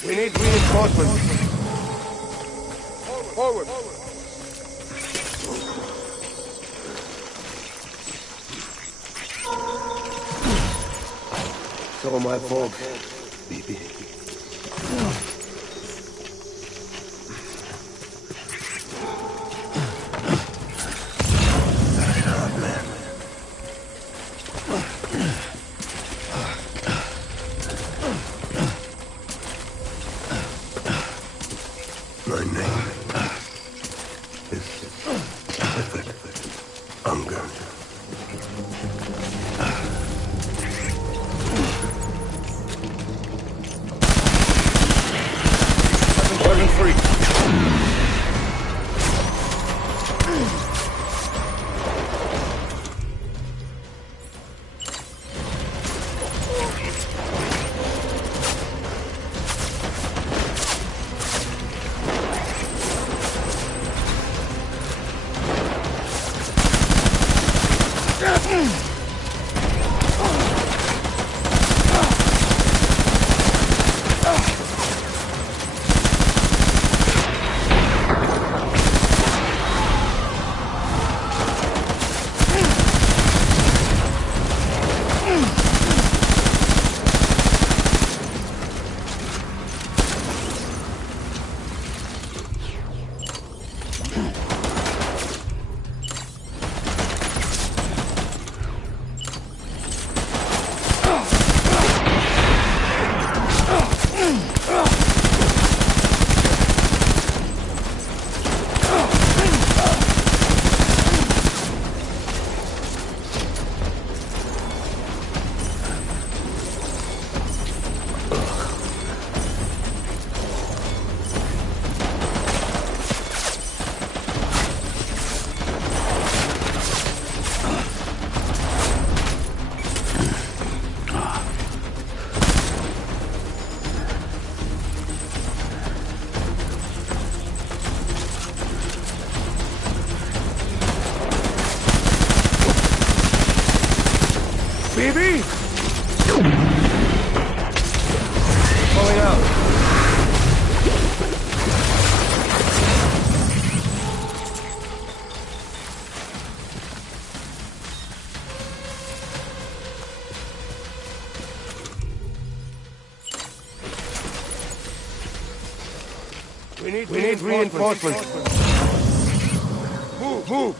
We need reinforcements. Forward. So my folks, baby. My name is Unger. Weapon free. Baby! We need reinforcements. Move.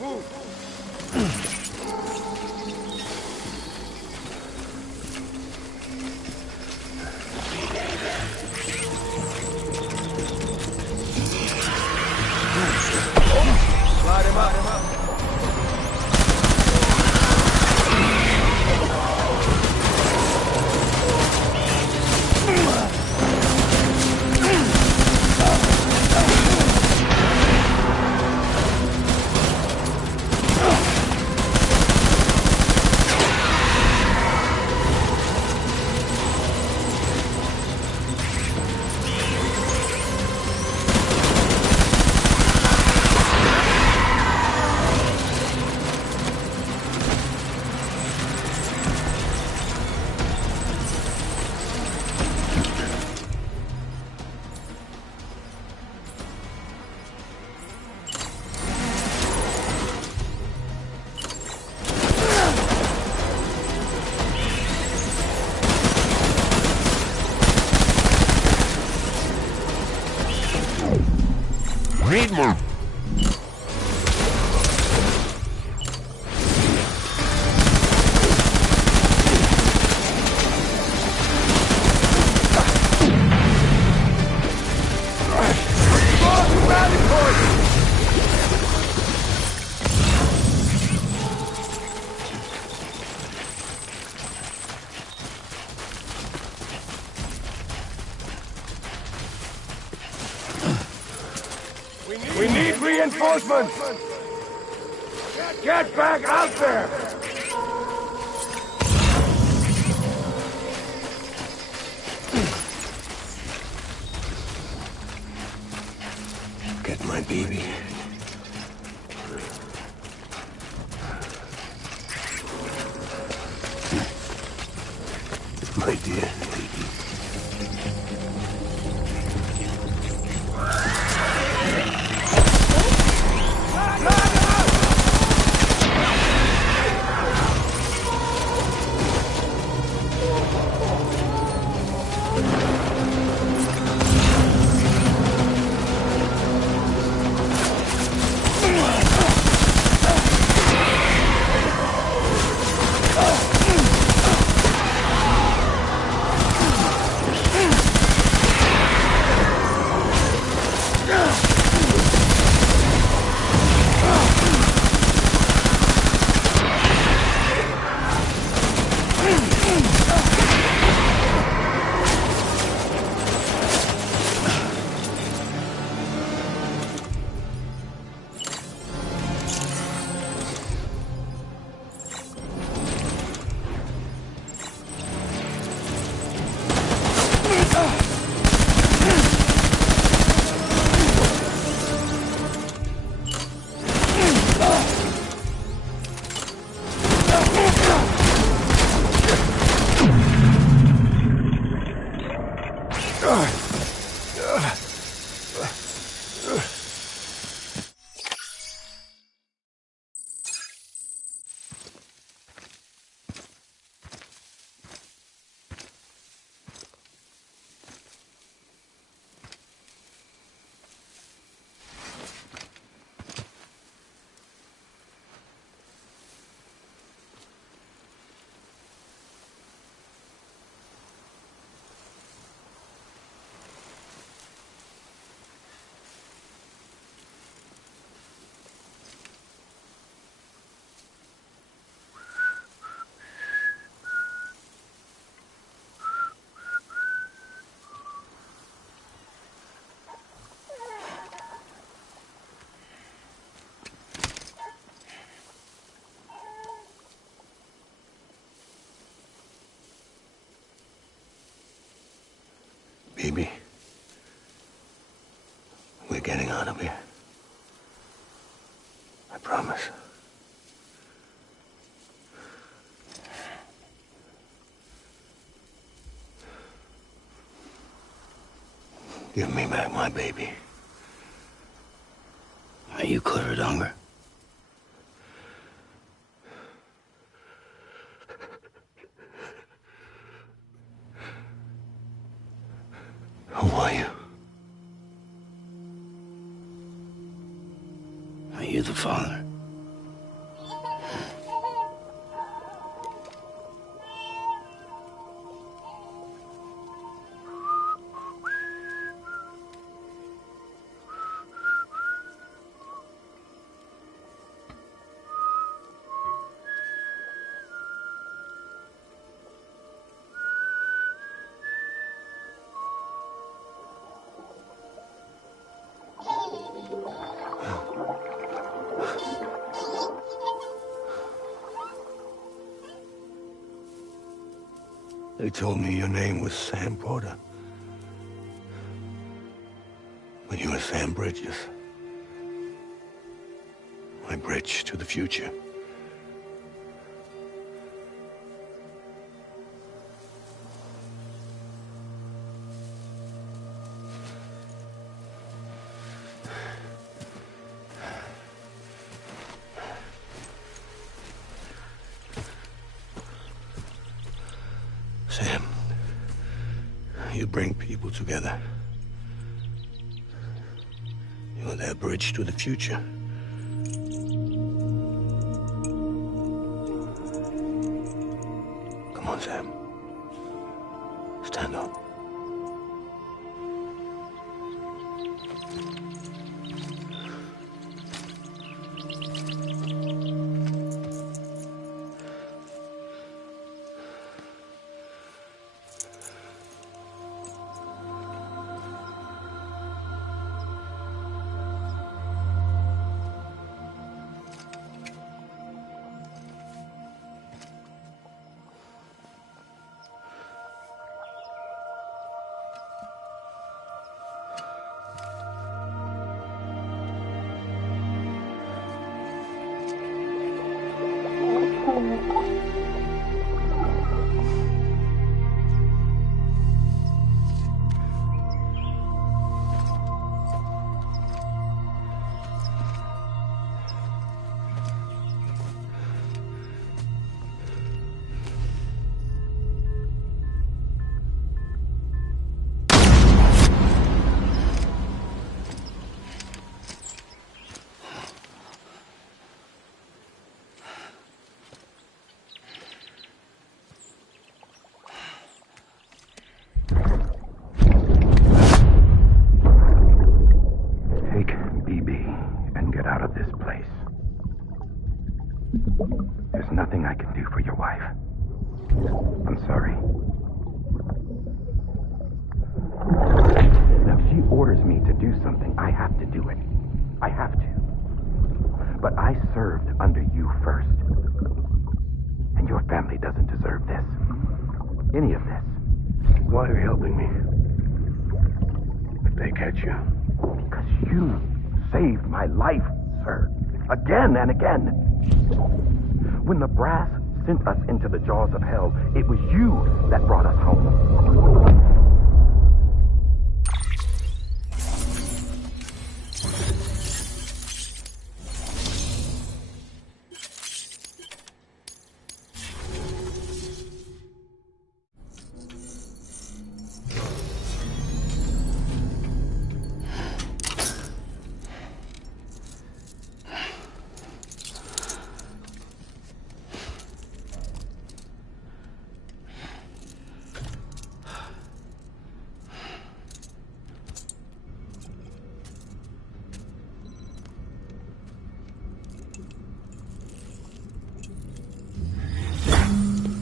Slide him up. Need more. We need reinforcements! Get back out there! Get my baby. My dear baby. Baby, we're getting out of here. I promise. Give me back my baby. Are you clear of hunger? Who are you? father. They told me your name was Sam Porter. But you were Sam Bridges. My bridge to the future. Sam, you bring people together. You're their bridge to the future. Come on, Sam. Stand up. There's nothing I can do for your wife. I'm sorry. Now, if she orders me to do something, I have to do it. I have to. But I served under you first. And your family doesn't deserve this. Any of this. Why are you helping me? If they catch you. Because you saved my life, sir. Again and again. When the brass sent us into the jaws of hell, it was you that brought us home.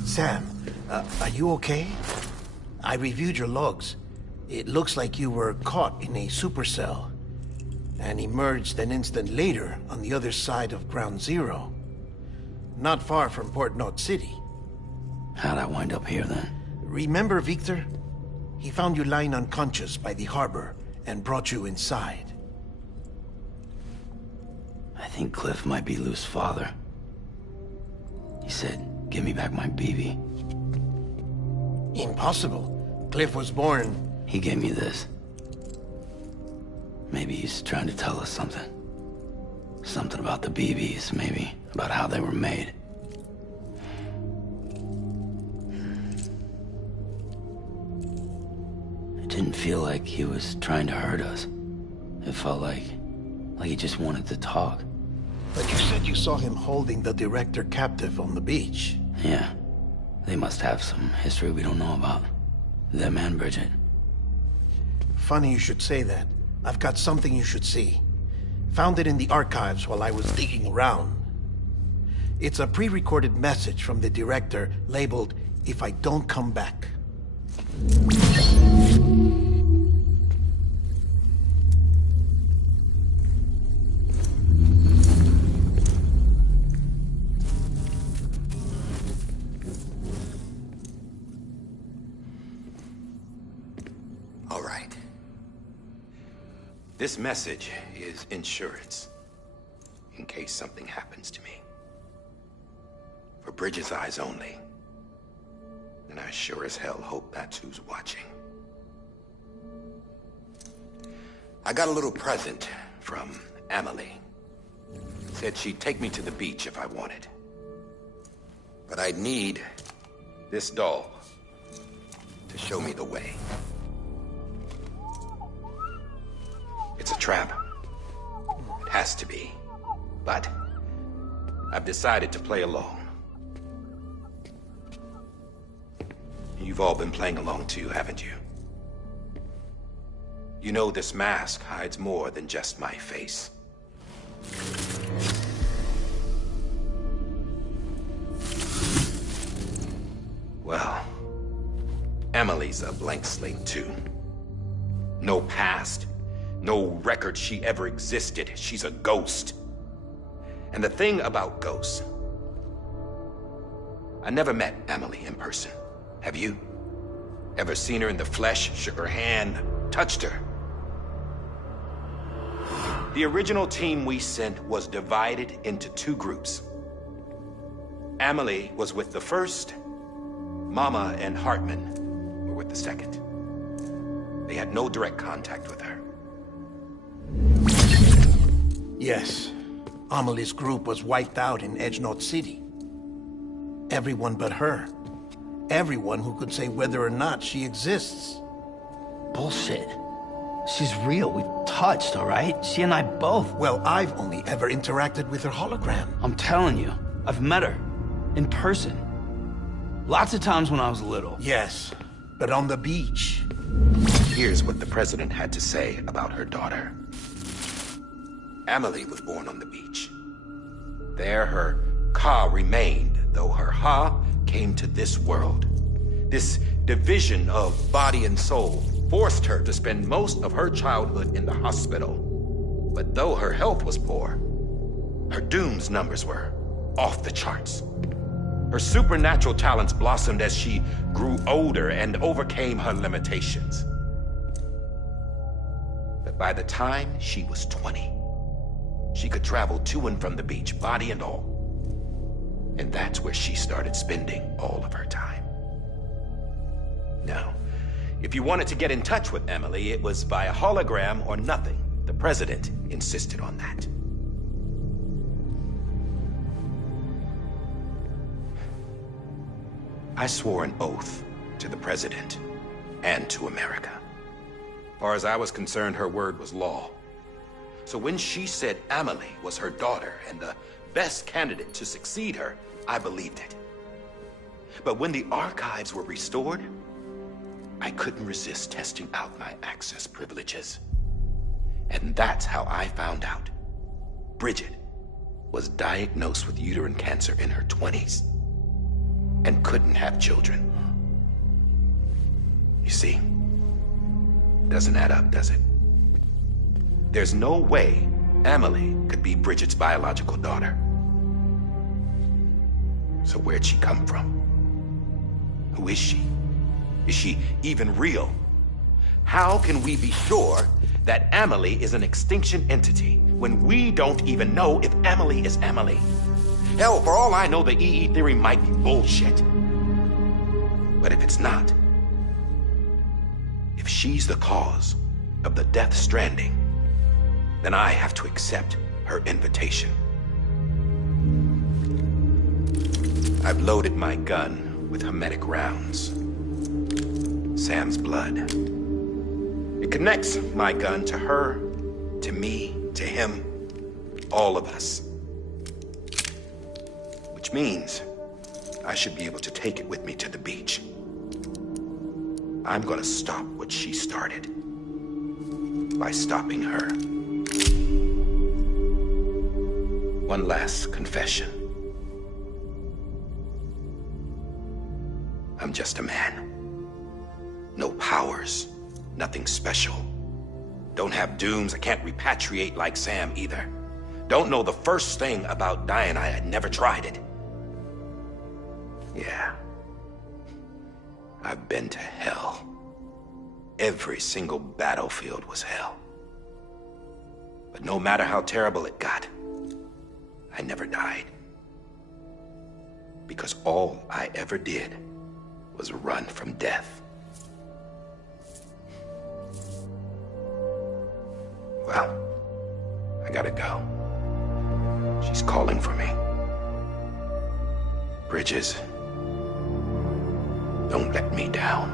Sam, are you okay? I reviewed your logs. It looks like you were caught in a supercell and emerged an instant later on the other side of Ground Zero. Not far from Port Knot City. How'd I wind up here then? Remember Victor? He found you lying unconscious by the harbor and brought you inside. I think Cliff might be Lou's father. He said, "Give me back my BB." Impossible. Cliff was born... He gave me this. Maybe he's trying to tell us something. Something about the BBs, maybe. About how they were made. It didn't feel like he was trying to hurt us. It felt like he just wanted to talk. But you said you saw him holding the director captive on the beach. Yeah. They must have some history we don't know about. Them and Bridget. Funny you should say that. I've got something you should see. Found it in the archives while I was digging around. It's a pre-recorded message from the director labeled, "If I don't come back." All right. This message is insurance, in case something happens to me. For Bridget's eyes only. And I sure as hell hope that's who's watching. I got a little present from Emily. Said she'd take me to the beach if I wanted. But I'd need this doll to show me the way. It's a trap. It has to be. But I've decided to play along. You've all been playing along too, haven't you? You know this mask hides more than just my face. Well, Emily's a blank slate too. No past, no record she ever existed. She's a ghost. And the thing about ghosts, I never met Emily in person. Have you? Ever seen her in the flesh, shook her hand, touched her? The original team we sent was divided into two groups. Emily was with the first. Mama and Hartman were with the second. They had no direct contact with her. Yes. Amelie's group was wiped out in Edge North City. Everyone but her. Everyone who could say whether or not she exists. Bullshit. She's real. We've touched, all right? She and I both. Well, I've only ever interacted with her hologram. I'm telling you, I've met her. In person. Lots of times when I was little. Yes, but on the beach. Here's what the president had to say about her daughter. Emily was born on the beach. There her Ka remained, though her Ha came to this world. This division of body and soul forced her to spend most of her childhood in the hospital. But though her health was poor, her Doom's numbers were off the charts. Her supernatural talents blossomed as she grew older and overcame her limitations. But by the time she was 20, she could travel to and from the beach, body and all. And that's where she started spending all of her time. Now, if you wanted to get in touch with Emily, it was via hologram or nothing. The president insisted on that. I swore an oath to the president and to America. As far as I was concerned, her word was law. So when she said Emily was her daughter and the best candidate to succeed her, I believed it. But when the archives were restored, I couldn't resist testing out my access privileges. And that's how I found out Bridget was diagnosed with uterine cancer in her 20s and couldn't have children. You see, doesn't add up, does it? There's no way Emily could be Bridget's biological daughter. So where'd she come from? Who is she? Is she even real? How can we be sure that Emily is an extinction entity when we don't even know if Emily is Emily? Hell, for all I know, the EE theory might be bullshit. But if it's not, if she's the cause of the death stranding, then I have to accept her invitation. I've loaded my gun with hermetic rounds. Sam's blood. It connects my gun to her, to me, to him, all of us. Which means I should be able to take it with me to the beach. I'm gonna stop what she started by stopping her. One last confession. I'm just a man. No powers, nothing special. Don't have dooms, I can't repatriate like Sam either. Don't know the first thing about dying, I had never tried it. Yeah. I've been to hell. Every single battlefield was hell. But no matter how terrible it got, I never died. Because all I ever did was run from death. Well, I gotta go. She's calling for me. Bridges, don't let me down.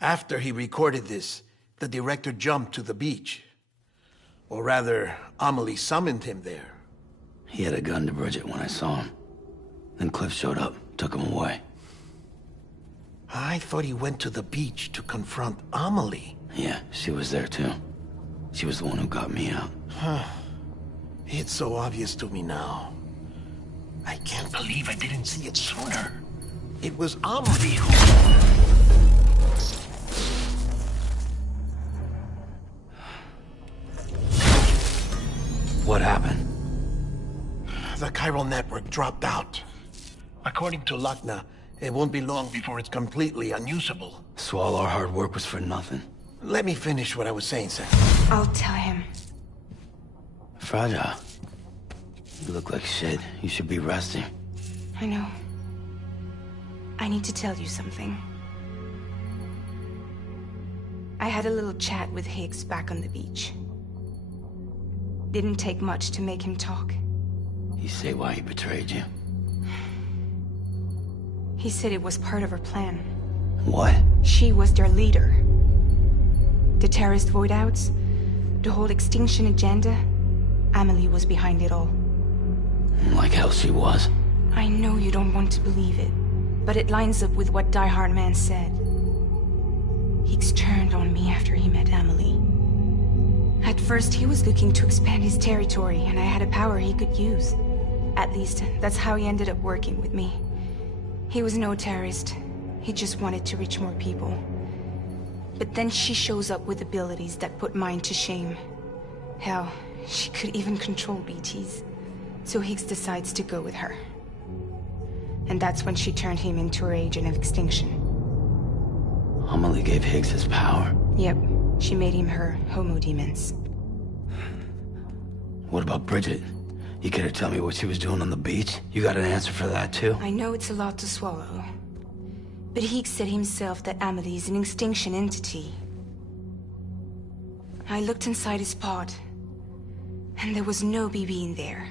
After he recorded this, the director jumped to the beach. Or rather, Amelie summoned him there. He had a gun to Bridget when I saw him. Then Cliff showed up, took him away. I thought he went to the beach to confront Amelie. Yeah, she was there too. She was the one who got me out. It's so obvious to me now. I can't believe I didn't see it sooner. It was Amelie who... What happened? The chiral network dropped out. According to Lakna, it won't be long before it's completely unusable. So all our hard work was for nothing. Let me finish what I was saying, Sam. I'll tell him. Fragile. You look like shit. You should be resting. I know. I need to tell you something. I had a little chat with Higgs back on the beach. Didn't take much to make him talk. You say why he betrayed you? He said it was part of her plan. What? She was their leader. The terrorist voidouts, the whole extinction agenda, Amelie was behind it all. Like hell she was. I know you don't want to believe it, but it lines up with what Die Hard Man said. Higgs turned on me after he met Amelie. At first, he was looking to expand his territory, and I had a power he could use. At least, that's how he ended up working with me. He was no terrorist. He just wanted to reach more people. But then she shows up with abilities that put mine to shame. Hell, she could even control BTs. So Higgs decides to go with her. And that's when she turned him into her agent of extinction. Amelie gave Higgs his power. Yep. She made him her homo demons. What about Bridget? You care to tell me what she was doing on the beach? You got an answer for that too? I know it's a lot to swallow. But Higgs said himself that Amelie is an extinction entity. I looked inside his pod, and there was no BB in there.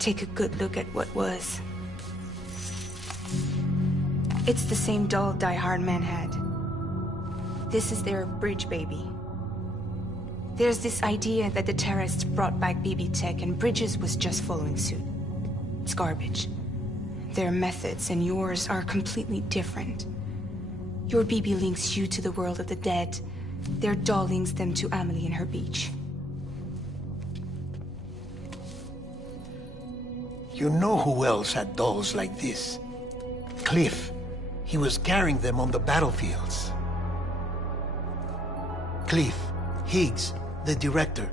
Take a good look at what was. It's the same doll Die Hard Man had. This is their bridge baby. There's this idea that the terrorists brought back BB tech and Bridges was just following suit. It's garbage. Their methods and yours are completely different. Your BB links you to the world of the dead. Their doll links them to Amelie and her beach. You know who else had dolls like this? Cliff. He was carrying them on the battlefields. Cliff, Higgs, the director,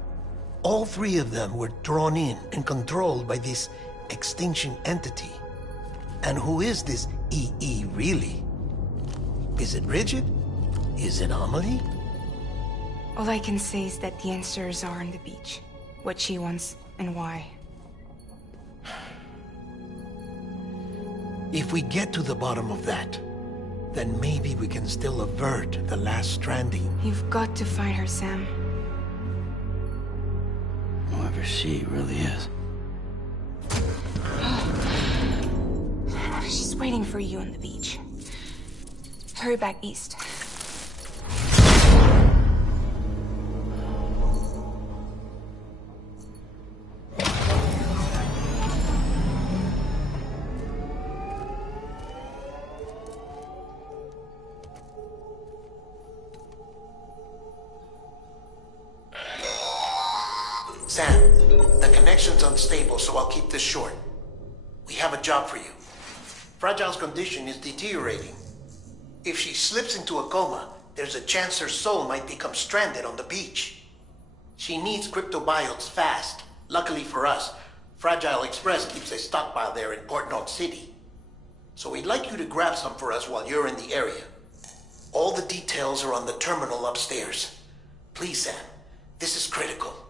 all three of them were drawn in and controlled by this extinction entity. And who is this EE really? Is it Bridget? Is it Amelie? All I can say is that the answers are on the beach. What she wants and why. If we get to the bottom of that, then maybe we can still avert the last stranding. You've got to find her, Sam. Whoever she really is. She's waiting for you on the beach. Hurry back east. Sam, the connection's unstable, so I'll keep this short. We have a job for you. Fragile's condition is deteriorating. If she slips into a coma, there's a chance her soul might become stranded on the beach. She needs cryptobiotes fast. Luckily for us, Fragile Express keeps a stockpile there in Port North City. So we'd like you to grab some for us while you're in the area. All the details are on the terminal upstairs. Please, Sam, this is critical.